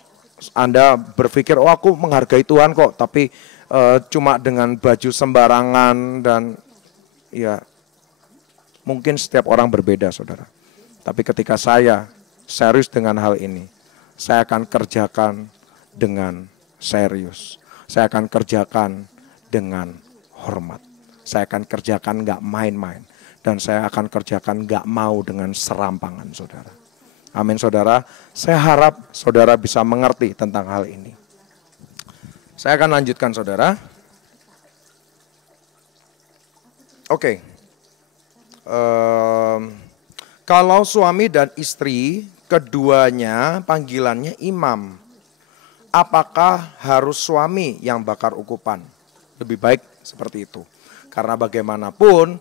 Anda berpikir, oh aku menghargai Tuhan kok, tapi cuma dengan baju sembarangan dan ya mungkin setiap orang berbeda saudara. Tapi ketika saya serius dengan hal ini, saya akan kerjakan dengan serius. Saya akan kerjakan dengan hormat. Saya akan kerjakan gak main-main. dan saya akan kerjakan gak mau dengan serampangan saudara. Amin saudara, saya harap saudara bisa mengerti tentang hal ini. Saya akan lanjutkan saudara. Oke. Kalau suami dan istri keduanya panggilannya imam, apakah harus suami yang bakar ukupan? Lebih baik seperti itu. Karena bagaimanapun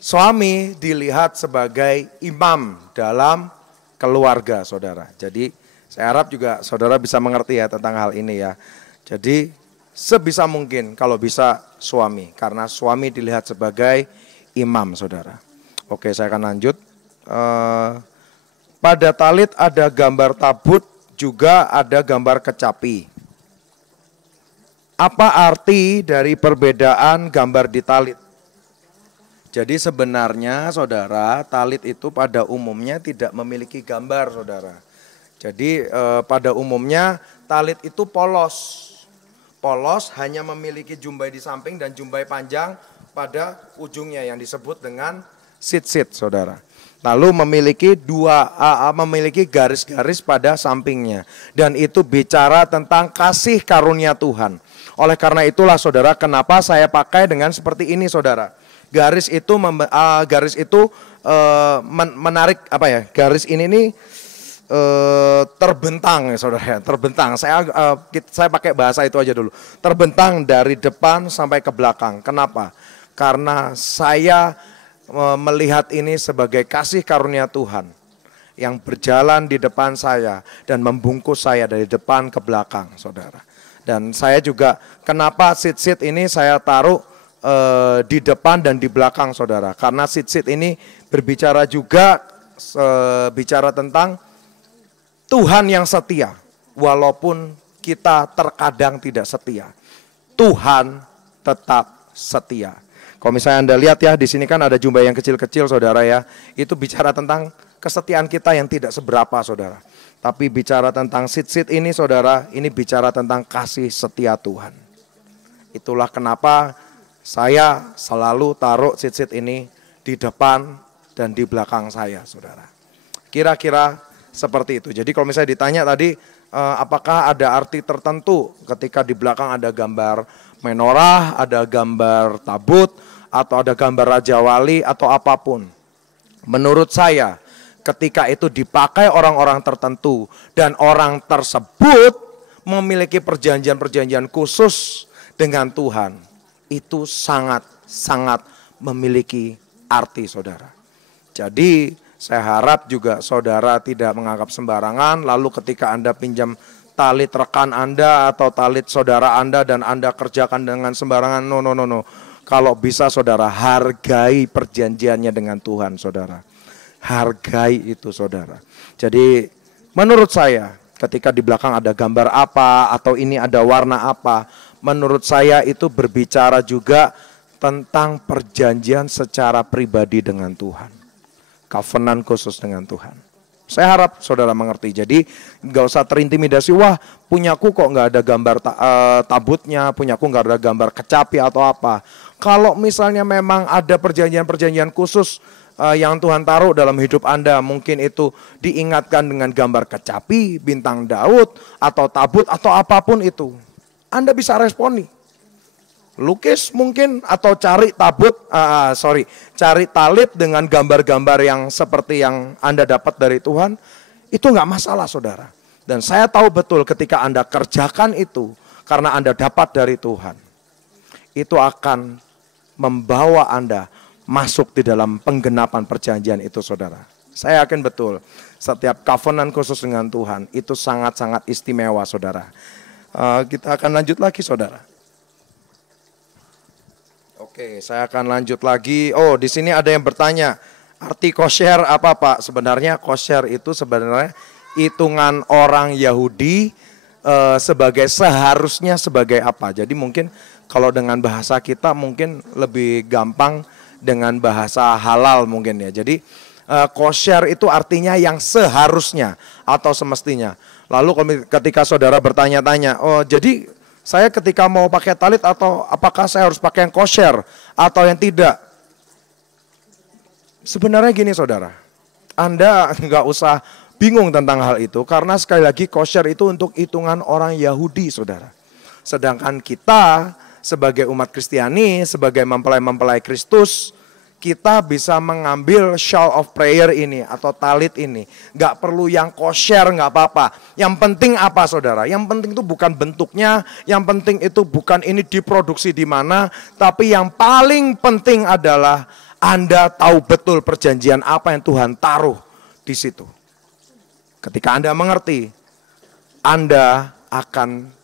suami dilihat sebagai imam dalam keluarga saudara. Jadi saya harap juga saudara bisa mengerti ya tentang hal ini ya. Jadi sebisa mungkin kalau bisa suami, karena suami dilihat sebagai imam saudara. Oke, saya akan lanjut. Pada talit ada gambar tabut, juga ada gambar kecapi. Apa arti dari perbedaan gambar di talit? Jadi sebenarnya saudara, talit itu pada umumnya tidak memiliki gambar saudara. Jadi pada umumnya talit itu polos. Polos hanya memiliki jumbai di samping dan jumbai panjang pada ujungnya yang disebut dengan sit-sit saudara. Lalu memiliki garis-garis pada sampingnya. Dan itu bicara tentang kasih karunia Tuhan. Oleh karena itulah saudara, kenapa saya pakai dengan seperti ini saudara. Garis itu menarik apa ya? Garis ini nih terbentang ya saudara, terbentang. Saya pakai bahasa itu aja dulu. Terbentang dari depan sampai ke belakang. Kenapa? Karena saya melihat ini sebagai kasih karunia Tuhan yang berjalan di depan saya dan membungkus saya dari depan ke belakang saudara. Dan saya juga kenapa sit-sit ini saya taruh di depan dan di belakang saudara. Karena sit-sit ini berbicara juga bicara tentang Tuhan yang setia. Walaupun kita terkadang tidak setia, Tuhan tetap setia. Kalau misalnya Anda lihat ya, di sini kan ada jumlah yang kecil-kecil saudara ya. Itu bicara tentang kesetiaan kita yang tidak seberapa saudara. Tapi bicara tentang sit-sit ini saudara, ini bicara tentang kasih setia Tuhan. Itulah kenapa saya selalu taruh sit-sit ini di depan dan di belakang saya saudara. Kira-kira seperti itu. Jadi kalau misalnya ditanya tadi, apakah ada arti tertentu ketika di belakang ada gambar menorah, ada gambar tabut, atau ada gambar Raja Wali atau apapun. Menurut saya ketika itu dipakai orang-orang tertentu dan orang tersebut memiliki perjanjian-perjanjian khusus dengan Tuhan, itu sangat-sangat memiliki arti saudara. Jadi saya harap juga saudara tidak menganggap sembarangan, lalu ketika Anda pinjam talit rekan Anda atau talit saudara Anda dan Anda kerjakan dengan sembarangan, no. Kalau bisa saudara, hargai perjanjiannya dengan Tuhan saudara. Hargai itu saudara. Jadi menurut saya ketika di belakang ada gambar apa atau ini ada warna apa, menurut saya itu berbicara juga tentang perjanjian secara pribadi dengan Tuhan. Covenant khusus dengan Tuhan. Saya harap saudara mengerti. Jadi nggak usah terintimidasi. Wah, punyaku kok nggak ada gambar tabutnya, punyaku nggak ada gambar kecapi atau apa. Kalau misalnya memang ada perjanjian-perjanjian khusus yang Tuhan taruh dalam hidup Anda, mungkin itu diingatkan dengan gambar kecapi, bintang Daud, atau tabut, atau apapun itu, Anda bisa responi. Lukis mungkin atau cari cari talit dengan gambar-gambar yang seperti yang Anda dapat dari Tuhan, itu nggak masalah saudara. Dan saya tahu betul ketika Anda kerjakan itu karena Anda dapat dari Tuhan, itu akan membawa Anda masuk di dalam penggenapan perjanjian itu saudara. Saya yakin betul setiap covenant khusus dengan Tuhan itu sangat-sangat istimewa saudara. Kita akan lanjut lagi saudara. Oke, saya akan lanjut lagi. Oh, di sini ada yang bertanya, arti kosher apa Pak? Sebenarnya kosher itu sebenarnya hitungan orang Yahudi seharusnya sebagai apa? Jadi mungkin kalau dengan bahasa kita mungkin lebih gampang dengan bahasa halal mungkin ya. Jadi kosher itu artinya yang seharusnya atau semestinya. Lalu ketika saudara bertanya-tanya, oh jadi saya ketika mau pakai talit atau apakah saya harus pakai yang kosher atau yang tidak? Sebenarnya gini saudara, Anda nggak usah bingung tentang hal itu karena sekali lagi kosher itu untuk hitungan orang Yahudi saudara. Sedangkan kita sebagai umat Kristiani, sebagai mempelai-mempelai Kristus, kita bisa mengambil shawl of prayer ini atau talit ini. Nggak perlu yang kosher, nggak apa-apa. Yang penting apa saudara? Yang penting itu bukan bentuknya, yang penting itu bukan ini diproduksi di mana, tapi yang paling penting adalah Anda tahu betul perjanjian apa yang Tuhan taruh di situ. Ketika Anda mengerti, Anda akan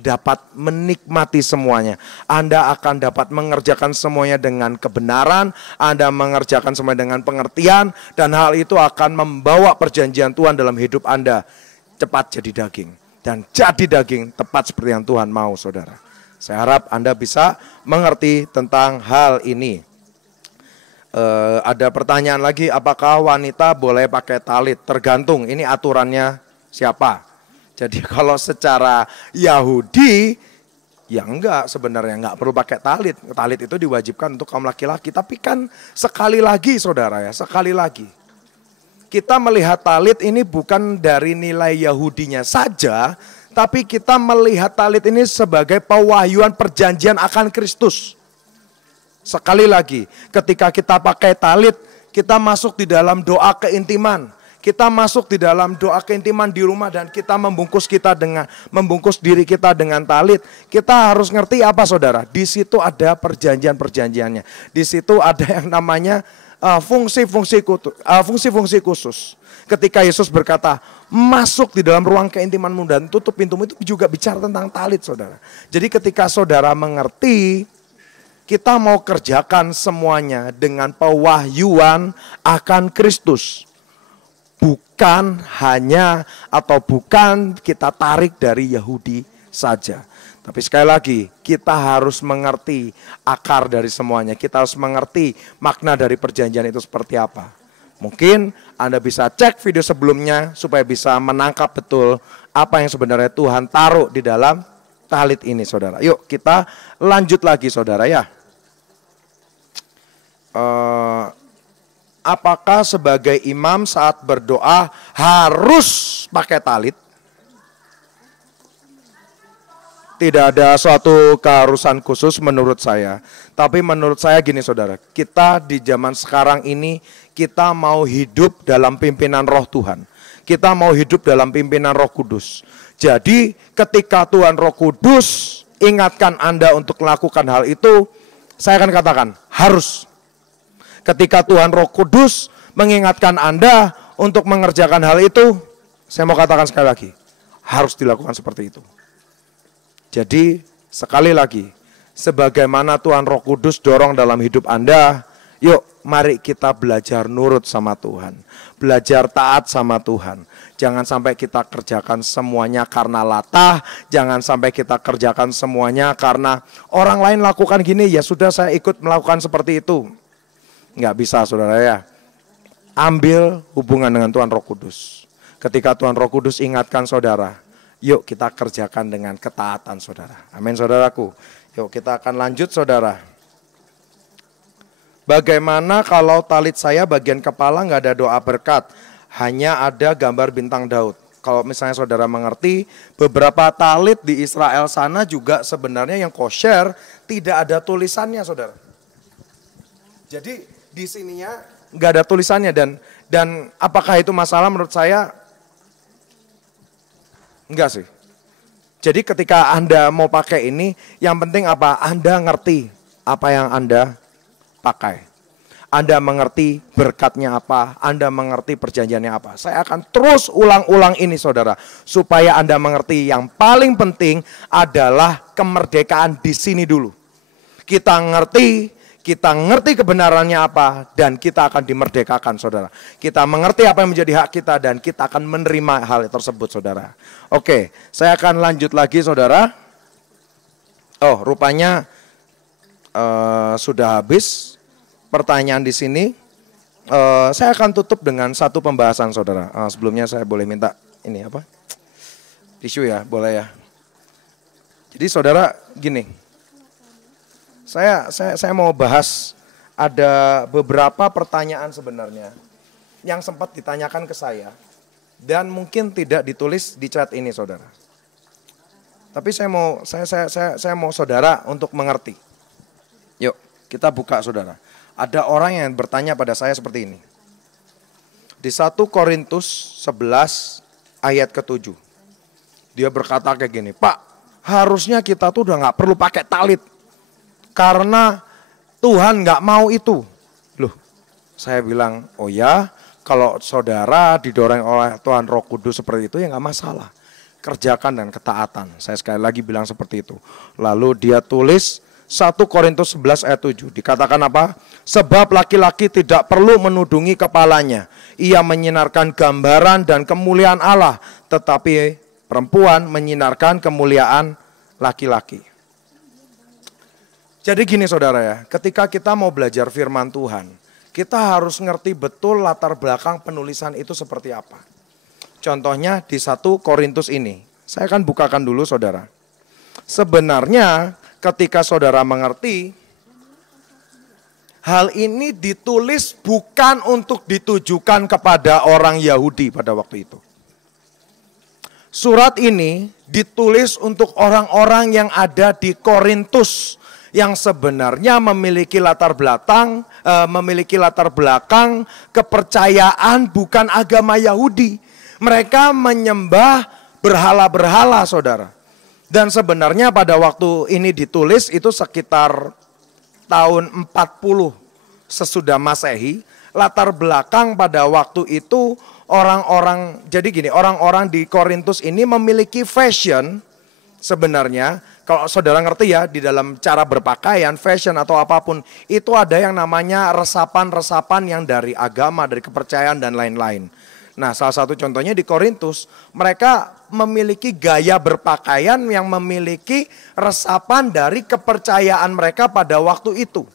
dapat menikmati semuanya. Anda akan dapat mengerjakan semuanya dengan kebenaran, Anda mengerjakan semuanya dengan pengertian, dan hal itu akan membawa perjanjian Tuhan dalam hidup Anda cepat jadi daging. Dan jadi daging tepat seperti yang Tuhan mau saudara. Saya harap Anda bisa mengerti tentang hal ini. Ada pertanyaan lagi, apakah wanita boleh pakai talit? Tergantung, ini aturannya siapa? Jadi kalau secara Yahudi, ya enggak sebenarnya, enggak perlu pakai talit. Talit itu diwajibkan untuk kaum laki-laki. Tapi kan sekali lagi saudara ya, sekali lagi. Kita melihat talit ini bukan dari nilai Yahudinya saja, tapi kita melihat talit ini sebagai pewahyuan perjanjian akan Kristus. Sekali lagi, ketika kita pakai talit, kita masuk di dalam doa keintiman. Kita masuk di dalam doa keintiman di rumah dan kita membungkus diri kita dengan talit. Kita harus ngerti apa saudara? Di situ ada perjanjian-perjanjiannya. Di situ ada yang namanya fungsi-fungsi khusus. Ketika Yesus berkata, masuk di dalam ruang keintimanmu dan tutup pintumu, itu juga bicara tentang talit saudara. Jadi ketika saudara mengerti, kita mau kerjakan semuanya dengan pewahyuan akan Kristus. Bukan hanya atau bukan kita tarik dari Yahudi saja. Tapi sekali lagi kita harus mengerti akar dari semuanya. Kita harus mengerti makna dari perjanjian itu seperti apa. Mungkin Anda bisa cek video sebelumnya supaya bisa menangkap betul apa yang sebenarnya Tuhan taruh di dalam talit ini saudara. Yuk kita lanjut lagi saudara ya. Apakah sebagai imam saat berdoa harus pakai talit? Tidak ada suatu keharusan khusus menurut saya. Tapi menurut saya gini saudara, kita di zaman sekarang ini kita mau hidup dalam pimpinan Roh Tuhan. Kita mau hidup dalam pimpinan Roh Kudus. Jadi ketika Tuhan Roh Kudus ingatkan Anda untuk melakukan hal itu, saya akan katakan harus. Ketika Tuhan Roh Kudus mengingatkan Anda untuk mengerjakan hal itu, saya mau katakan sekali lagi, harus dilakukan seperti itu. Jadi sekali lagi, sebagaimana Tuhan Roh Kudus dorong dalam hidup Anda, yuk mari kita belajar nurut sama Tuhan. Belajar taat sama Tuhan. Jangan sampai kita kerjakan semuanya karena latah. Jangan sampai kita kerjakan semuanya karena orang lain lakukan gini, ya sudah saya ikut melakukan seperti itu. Nggak bisa saudara ya. Ambil hubungan dengan Tuhan Roh Kudus. Ketika Tuhan Roh Kudus ingatkan saudara, yuk kita kerjakan dengan ketaatan saudara. Amin saudaraku. Yuk kita akan lanjut saudara. Bagaimana kalau talit saya bagian kepala nggak ada doa berkat, hanya ada gambar bintang Daud. Kalau misalnya saudara mengerti, beberapa talit di Israel sana juga sebenarnya yang kosher tidak ada tulisannya saudara. Jadi di sininya nggak ada tulisannya dan apakah itu masalah? Menurut saya enggak sih. Jadi ketika Anda mau pakai ini, yang penting apa? Anda ngerti apa yang Anda pakai. Anda mengerti berkatnya apa, Anda mengerti perjanjiannya apa. Saya akan terus ulang-ulang ini saudara, supaya Anda mengerti yang paling penting adalah kemerdekaan di sini dulu. Kita ngerti kebenarannya apa, dan kita akan dimerdekakan saudara. Kita mengerti apa yang menjadi hak kita, dan kita akan menerima hal tersebut saudara. Oke, saya akan lanjut lagi saudara. Oh rupanya sudah habis pertanyaan di sini. Saya akan tutup dengan satu pembahasan saudara. Sebelumnya saya boleh minta ini apa? Tisu ya, boleh ya. Jadi saudara gini. Saya mau bahas ada beberapa pertanyaan sebenarnya yang sempat ditanyakan ke saya dan mungkin tidak ditulis di chat ini, saudara. Tapi saya mau saudara untuk mengerti. Yuk, kita buka, saudara. Ada orang yang bertanya pada saya seperti ini. Di 1 Korintus 11 ayat ke-7. Dia berkata kayak gini, Pak, harusnya kita tuh udah gak perlu pakai talit. Karena Tuhan gak mau itu. Loh, saya bilang, oh ya, kalau saudara didorong oleh Tuhan Roh Kudus seperti itu ya gak masalah. Kerjakan dan ketaatan. Saya sekali lagi bilang seperti itu. Lalu dia tulis 1 Korintus 11 ayat 7. Dikatakan apa? Sebab laki-laki tidak perlu menudungi kepalanya. Ia menyinarkan gambaran dan kemuliaan Allah. Tetapi perempuan menyinarkan kemuliaan laki-laki. Jadi gini saudara ya, ketika kita mau belajar firman Tuhan, kita harus ngerti betul latar belakang penulisan itu seperti apa. Contohnya di 1 Korintus ini. Saya akan bukakan dulu saudara. Sebenarnya ketika saudara mengerti, hal ini ditulis bukan untuk ditujukan kepada orang Yahudi pada waktu itu. Surat ini ditulis untuk orang-orang yang ada di Korintus yang sebenarnya memiliki latar belakang kepercayaan bukan agama Yahudi. Mereka menyembah berhala-berhala, saudara. Dan sebenarnya pada waktu ini ditulis itu sekitar tahun 40 sesudah Masehi. Latar belakang pada waktu itu orang-orang di Korintus ini memiliki fashion sebenarnya. Kalau saudara ngerti ya, di dalam cara berpakaian, fashion atau apapun, itu ada yang namanya resapan-resapan yang dari agama, dari kepercayaan dan lain-lain. Nah, salah satu contohnya di Korintus, mereka memiliki gaya berpakaian yang memiliki resapan dari kepercayaan mereka pada waktu itu.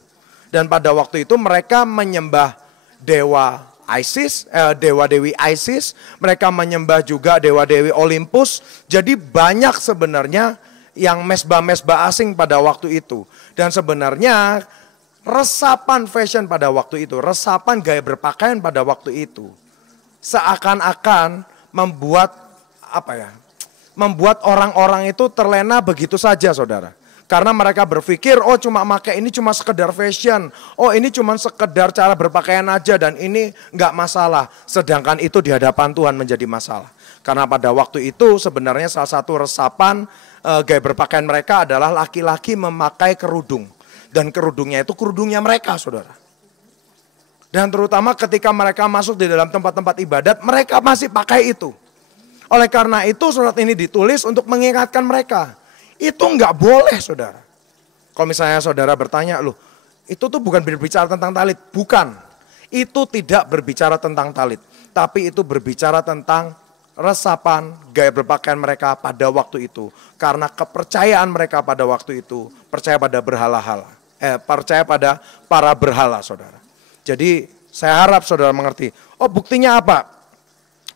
Dan pada waktu itu mereka menyembah dewa Isis, dewa-dewi Isis, mereka menyembah juga dewa-dewi Olympus. Jadi banyak sebenarnya yang mesbah-mesbah asing pada waktu itu. Dan sebenarnya resapan fashion pada waktu itu, resapan gaya berpakaian pada waktu itu, seakan-akan membuat orang-orang itu terlena begitu saja, saudara. Karena mereka berpikir, oh cuma pakai ini cuma sekedar fashion, oh ini cuma sekedar cara berpakaian aja dan ini nggak masalah. Sedangkan itu di hadapan Tuhan menjadi masalah. Karena pada waktu itu sebenarnya salah satu resapan gaya berpakaian mereka adalah laki-laki memakai kerudung. Dan kerudungnya itu kerudungnya mereka, saudara. Dan terutama ketika mereka masuk di dalam tempat-tempat ibadat, mereka masih pakai itu. Oleh karena itu surat ini ditulis untuk mengingatkan mereka. Itu nggak boleh, saudara. Kalau misalnya saudara bertanya, loh itu tuh bukan berbicara tentang talit. Bukan. Itu tidak berbicara tentang talit. Tapi itu berbicara tentang resapan gaya berpakaian mereka pada waktu itu. Karena kepercayaan mereka pada waktu itu, percaya pada percaya pada para berhala, saudara. Jadi saya harap saudara mengerti. Oh buktinya apa?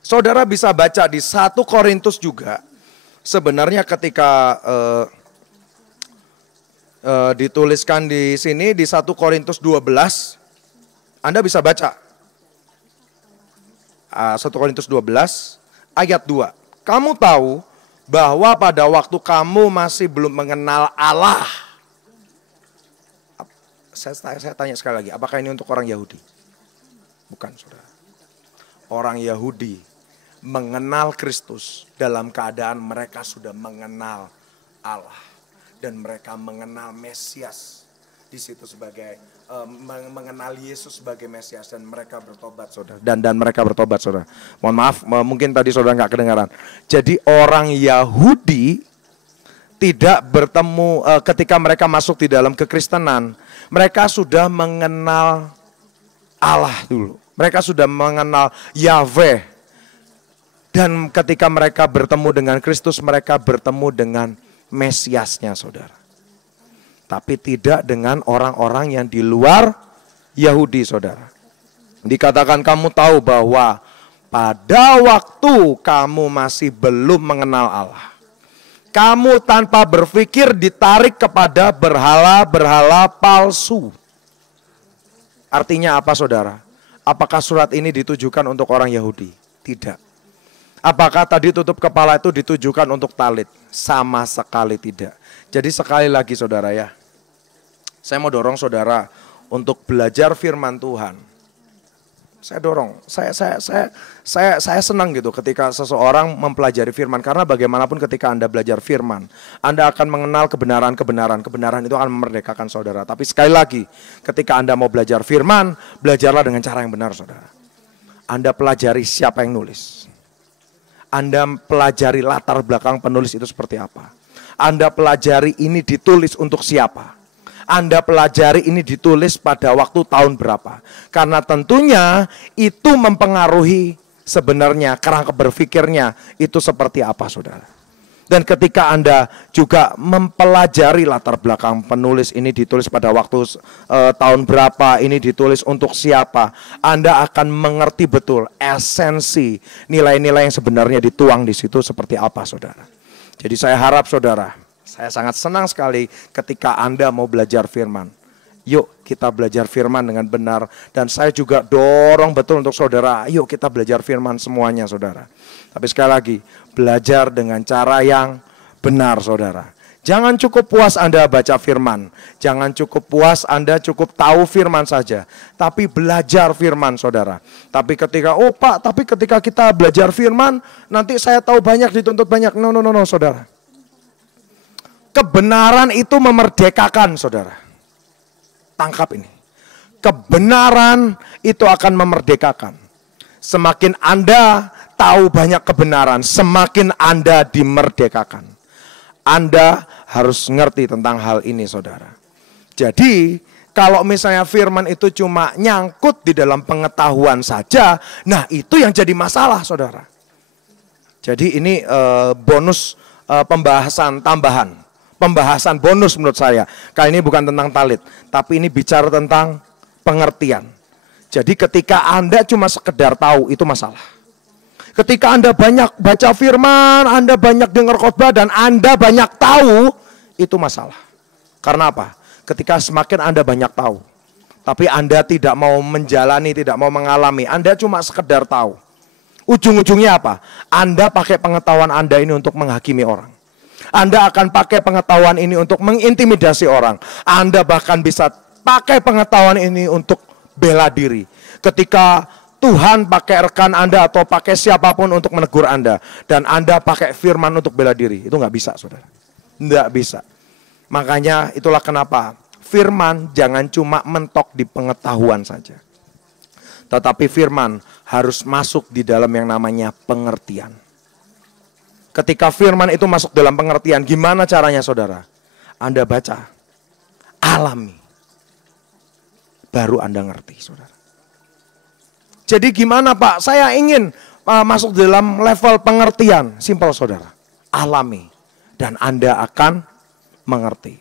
Saudara bisa baca di 1 Korintus juga. Sebenarnya ketika dituliskan di sini di 1 Korintus 12, Anda bisa baca. 1 Korintus 12 ayat 2. Kamu tahu bahwa pada waktu kamu masih belum mengenal Allah. Saya tanya sekali lagi, apakah ini untuk orang Yahudi? Bukan, saudara. Orang Yahudi mengenal Kristus dalam keadaan mereka sudah mengenal Allah. Dan mereka mengenal Mesias di situ sebagai, mengenal Yesus sebagai Mesias. Dan mereka bertobat, saudara. Dan mereka bertobat, saudara. Mohon maaf, mungkin tadi saudara nggak kedengaran. Jadi orang Yahudi tidak bertemu, ketika mereka masuk di dalam kekristenan, mereka sudah mengenal Allah dulu. Mereka sudah mengenal Yahweh. Dan ketika mereka bertemu dengan Kristus, mereka bertemu dengan Mesiasnya, saudara. Tapi tidak dengan orang-orang yang di luar Yahudi, saudara. Dikatakan kamu tahu bahwa pada waktu kamu masih belum mengenal Allah, kamu tanpa berpikir ditarik kepada berhala-berhala palsu. Artinya apa saudara? Apakah surat ini ditujukan untuk orang Yahudi? Tidak. Apakah tadi tutup kepala itu ditujukan untuk talit? Sama sekali tidak. Jadi sekali lagi saudara ya, saya mau dorong saudara untuk belajar firman Tuhan. Saya dorong, saya senang gitu ketika seseorang mempelajari firman. Karena bagaimanapun ketika Anda belajar firman, Anda akan mengenal kebenaran. Kebenaran itu akan memerdekakan saudara. Tapi sekali lagi, ketika Anda mau belajar firman, belajarlah dengan cara yang benar saudara. Anda pelajari siapa yang nulis. Anda pelajari latar belakang penulis itu seperti apa. Anda pelajari ini ditulis untuk siapa. Anda pelajari ini ditulis pada waktu tahun berapa. Karena tentunya itu mempengaruhi sebenarnya kerangka berpikirnya itu seperti apa saudara. Dan ketika Anda juga mempelajari latar belakang penulis ini ditulis pada waktu tahun berapa, ini ditulis untuk siapa, Anda akan mengerti betul esensi nilai-nilai yang sebenarnya dituang di situ seperti apa saudara. Jadi saya harap saudara, saya sangat senang sekali ketika Anda mau belajar firman. Yuk kita belajar firman dengan benar. Dan saya juga dorong betul untuk saudara, yuk kita belajar firman semuanya saudara. Tapi sekali lagi, belajar dengan cara yang benar saudara. Jangan cukup puas Anda baca firman. Jangan cukup puas Anda cukup tahu firman saja. Tapi belajar firman saudara. Tapi ketika, oh Pak, tapi ketika kita belajar firman, nanti saya tahu banyak, dituntut banyak. No saudara. Kebenaran itu memerdekakan saudara. Tangkap ini. Kebenaran itu akan memerdekakan. Semakin Anda tahu banyak kebenaran, semakin Anda dimerdekakan. Anda harus ngerti tentang hal ini saudara. Jadi kalau misalnya firman itu cuma nyangkut di dalam pengetahuan saja, nah itu yang jadi masalah saudara. Jadi ini bonus pembahasan tambahan. Pembahasan bonus menurut saya. Kali ini bukan tentang talit, tapi ini bicara tentang pengertian. Jadi ketika Anda cuma sekedar tahu, itu masalah. Ketika Anda banyak baca firman, Anda banyak dengar khotbah, dan Anda banyak tahu, itu masalah. Karena apa? Ketika semakin Anda banyak tahu, tapi Anda tidak mau menjalani, tidak mau mengalami, Anda cuma sekedar tahu. Ujung-ujungnya apa? Anda pakai pengetahuan Anda ini untuk menghakimi orang. Anda akan pakai pengetahuan ini untuk mengintimidasi orang. Anda bahkan bisa pakai pengetahuan ini untuk bela diri. Ketika Tuhan pakai rekan Anda atau pakai siapapun untuk menegur Anda, dan Anda pakai firman untuk bela diri, itu nggak bisa saudara. Nggak bisa. Makanya itulah kenapa firman jangan cuma mentok di pengetahuan saja. Tetapi firman harus masuk di dalam yang namanya pengertian. Ketika firman itu masuk dalam pengertian, gimana caranya saudara? Anda baca, alami, baru Anda ngerti saudara. Jadi gimana Pak? Saya ingin masuk dalam level pengertian. Simpel saudara, alami, dan Anda akan mengerti.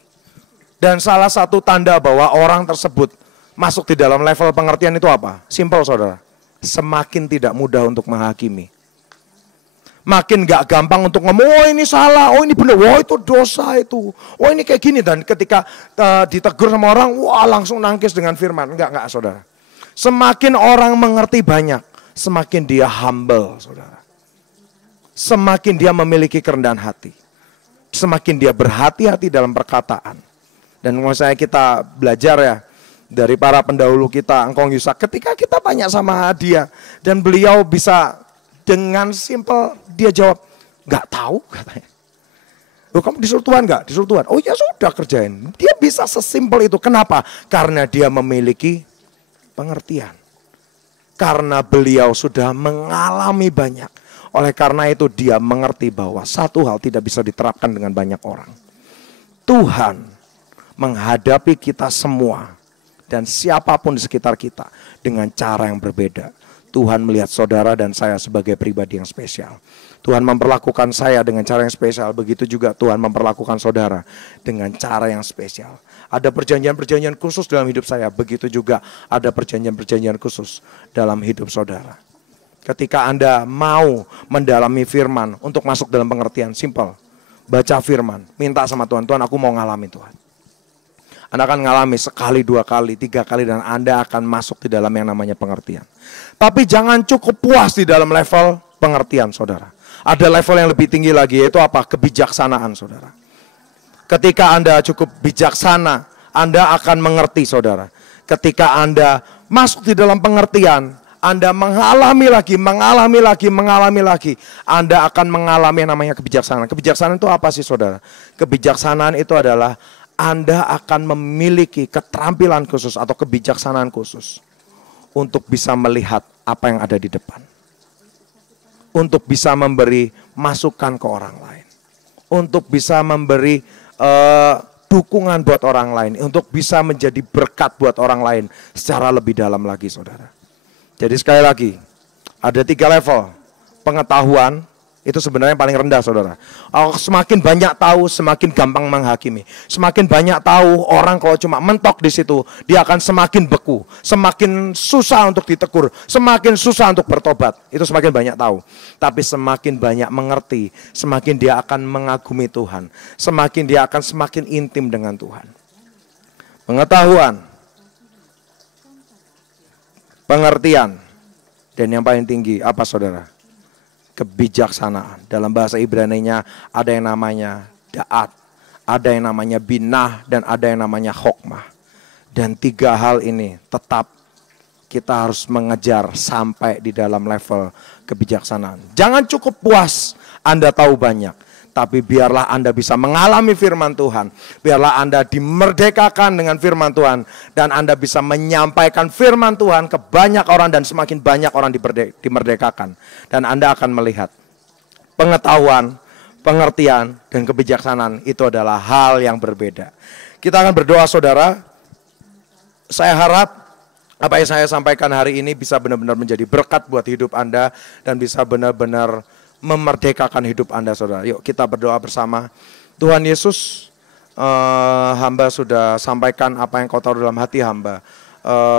Dan salah satu tanda bahwa orang tersebut masuk di dalam level pengertian itu apa? Simpel saudara, semakin tidak mudah untuk menghakimi. Makin gak gampang untuk ngomong, oh ini salah, oh ini benar, oh itu dosa itu, oh ini kayak gini. Dan ketika ditegur sama orang, wah langsung nangkis dengan firman. Enggak saudara. Semakin orang mengerti banyak, semakin dia humble saudara. Semakin dia memiliki kerendahan hati. Semakin dia berhati-hati dalam perkataan. Dan misalnya kita belajar ya, dari para pendahulu kita, Engkong Yusak, ketika kita tanya sama dia, dan beliau bisa dengan simpel dia jawab, nggak tahu katanya. Loh, kamu disuruh Tuhan nggak? Disuruh Tuhan. Oh ya sudah kerjain. Dia bisa sesimpel itu. Kenapa? Karena dia memiliki pengertian. Karena beliau sudah mengalami banyak. Oleh karena itu dia mengerti bahwa satu hal tidak bisa diterapkan dengan banyak orang. Tuhan menghadapi kita semua dan siapapun di sekitar kita dengan cara yang berbeda. Tuhan melihat saudara dan saya sebagai pribadi yang spesial. Tuhan memperlakukan saya dengan cara yang spesial. Begitu juga Tuhan memperlakukan saudara dengan cara yang spesial. Ada perjanjian-perjanjian khusus dalam hidup saya. Begitu juga ada perjanjian-perjanjian khusus dalam hidup saudara. Ketika Anda mau mendalami firman untuk masuk dalam pengertian, simple. Baca firman, minta sama Tuhan, Tuhan aku mau ngalamin Tuhan. Anda akan mengalami sekali, 2 kali, 3 kali, dan Anda akan masuk di dalam yang namanya pengertian. Tapi jangan cukup puas di dalam level pengertian, saudara. Ada level yang lebih tinggi lagi, yaitu apa? Kebijaksanaan, saudara. Ketika Anda cukup bijaksana, Anda akan mengerti, saudara. Ketika Anda masuk di dalam pengertian, Anda mengalami lagi. Anda akan mengalami yang namanya kebijaksanaan. Kebijaksanaan itu apa sih, saudara? Kebijaksanaan itu adalah Anda akan memiliki keterampilan khusus atau kebijaksanaan khusus untuk bisa melihat apa yang ada di depan. Untuk bisa memberi masukan ke orang lain. Untuk bisa memberi dukungan buat orang lain. Untuk bisa menjadi berkat buat orang lain secara lebih dalam lagi, saudara. Jadi sekali lagi, ada 3 level. Pengetahuan itu sebenarnya paling rendah, saudara. Semakin banyak tahu, semakin gampang menghakimi. Semakin banyak tahu, orang kalau cuma mentok di situ, dia akan semakin beku, semakin susah untuk ditegur, semakin susah untuk bertobat. Itu semakin banyak tahu. Tapi semakin banyak mengerti, semakin dia akan mengagumi Tuhan, semakin dia akan semakin intim dengan Tuhan. Pengetahuan, pengertian, dan yang paling tinggi apa, saudara? Kebijaksanaan. Dalam bahasa Ibrani-nya ada yang namanya da'at, ada yang namanya binah, dan ada yang namanya hokmah. Dan 3 hal ini tetap kita harus mengejar sampai di dalam level kebijaksanaan. Jangan cukup puas Anda tahu banyak, tapi biarlah Anda bisa mengalami firman Tuhan. Biarlah Anda dimerdekakan dengan firman Tuhan, dan Anda bisa menyampaikan firman Tuhan ke banyak orang, dan semakin banyak orang dimerdekakan. Dan Anda akan melihat pengetahuan, pengertian, dan kebijaksanaan itu adalah hal yang berbeda. Kita akan berdoa, saudara. Saya harap apa yang saya sampaikan hari ini bisa benar-benar menjadi berkat buat hidup Anda, dan bisa benar-benar memerdekakan hidup Anda, saudara. Yuk kita berdoa bersama. Tuhan Yesus, hamba sudah sampaikan apa yang Kau taruh dalam hati hamba.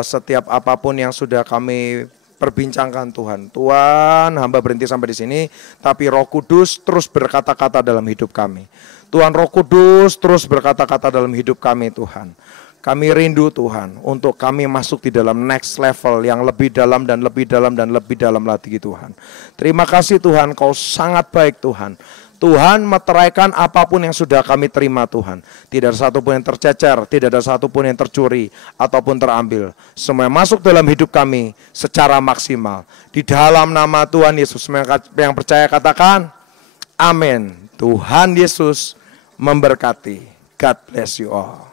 Setiap apapun yang sudah kami perbincangkan, Tuhan, hamba berhenti sampai di sini, tapi Roh Kudus terus berkata-kata dalam hidup kami. Tuhan, Roh Kudus terus berkata-kata dalam hidup kami, Tuhan. Kami rindu, Tuhan, untuk kami masuk di dalam next level yang lebih dalam dan lebih dalam dan lebih dalam lagi, Tuhan. Terima kasih, Tuhan, Kau sangat baik, Tuhan. Tuhan, meteraikan apapun yang sudah kami terima, Tuhan. Tidak ada satupun yang tercecer, tidak ada satupun yang tercuri ataupun terambil. Semua yang masuk dalam hidup kami secara maksimal. Di dalam nama Tuhan Yesus, yang percaya katakan amin. Tuhan Yesus memberkati. God bless you all.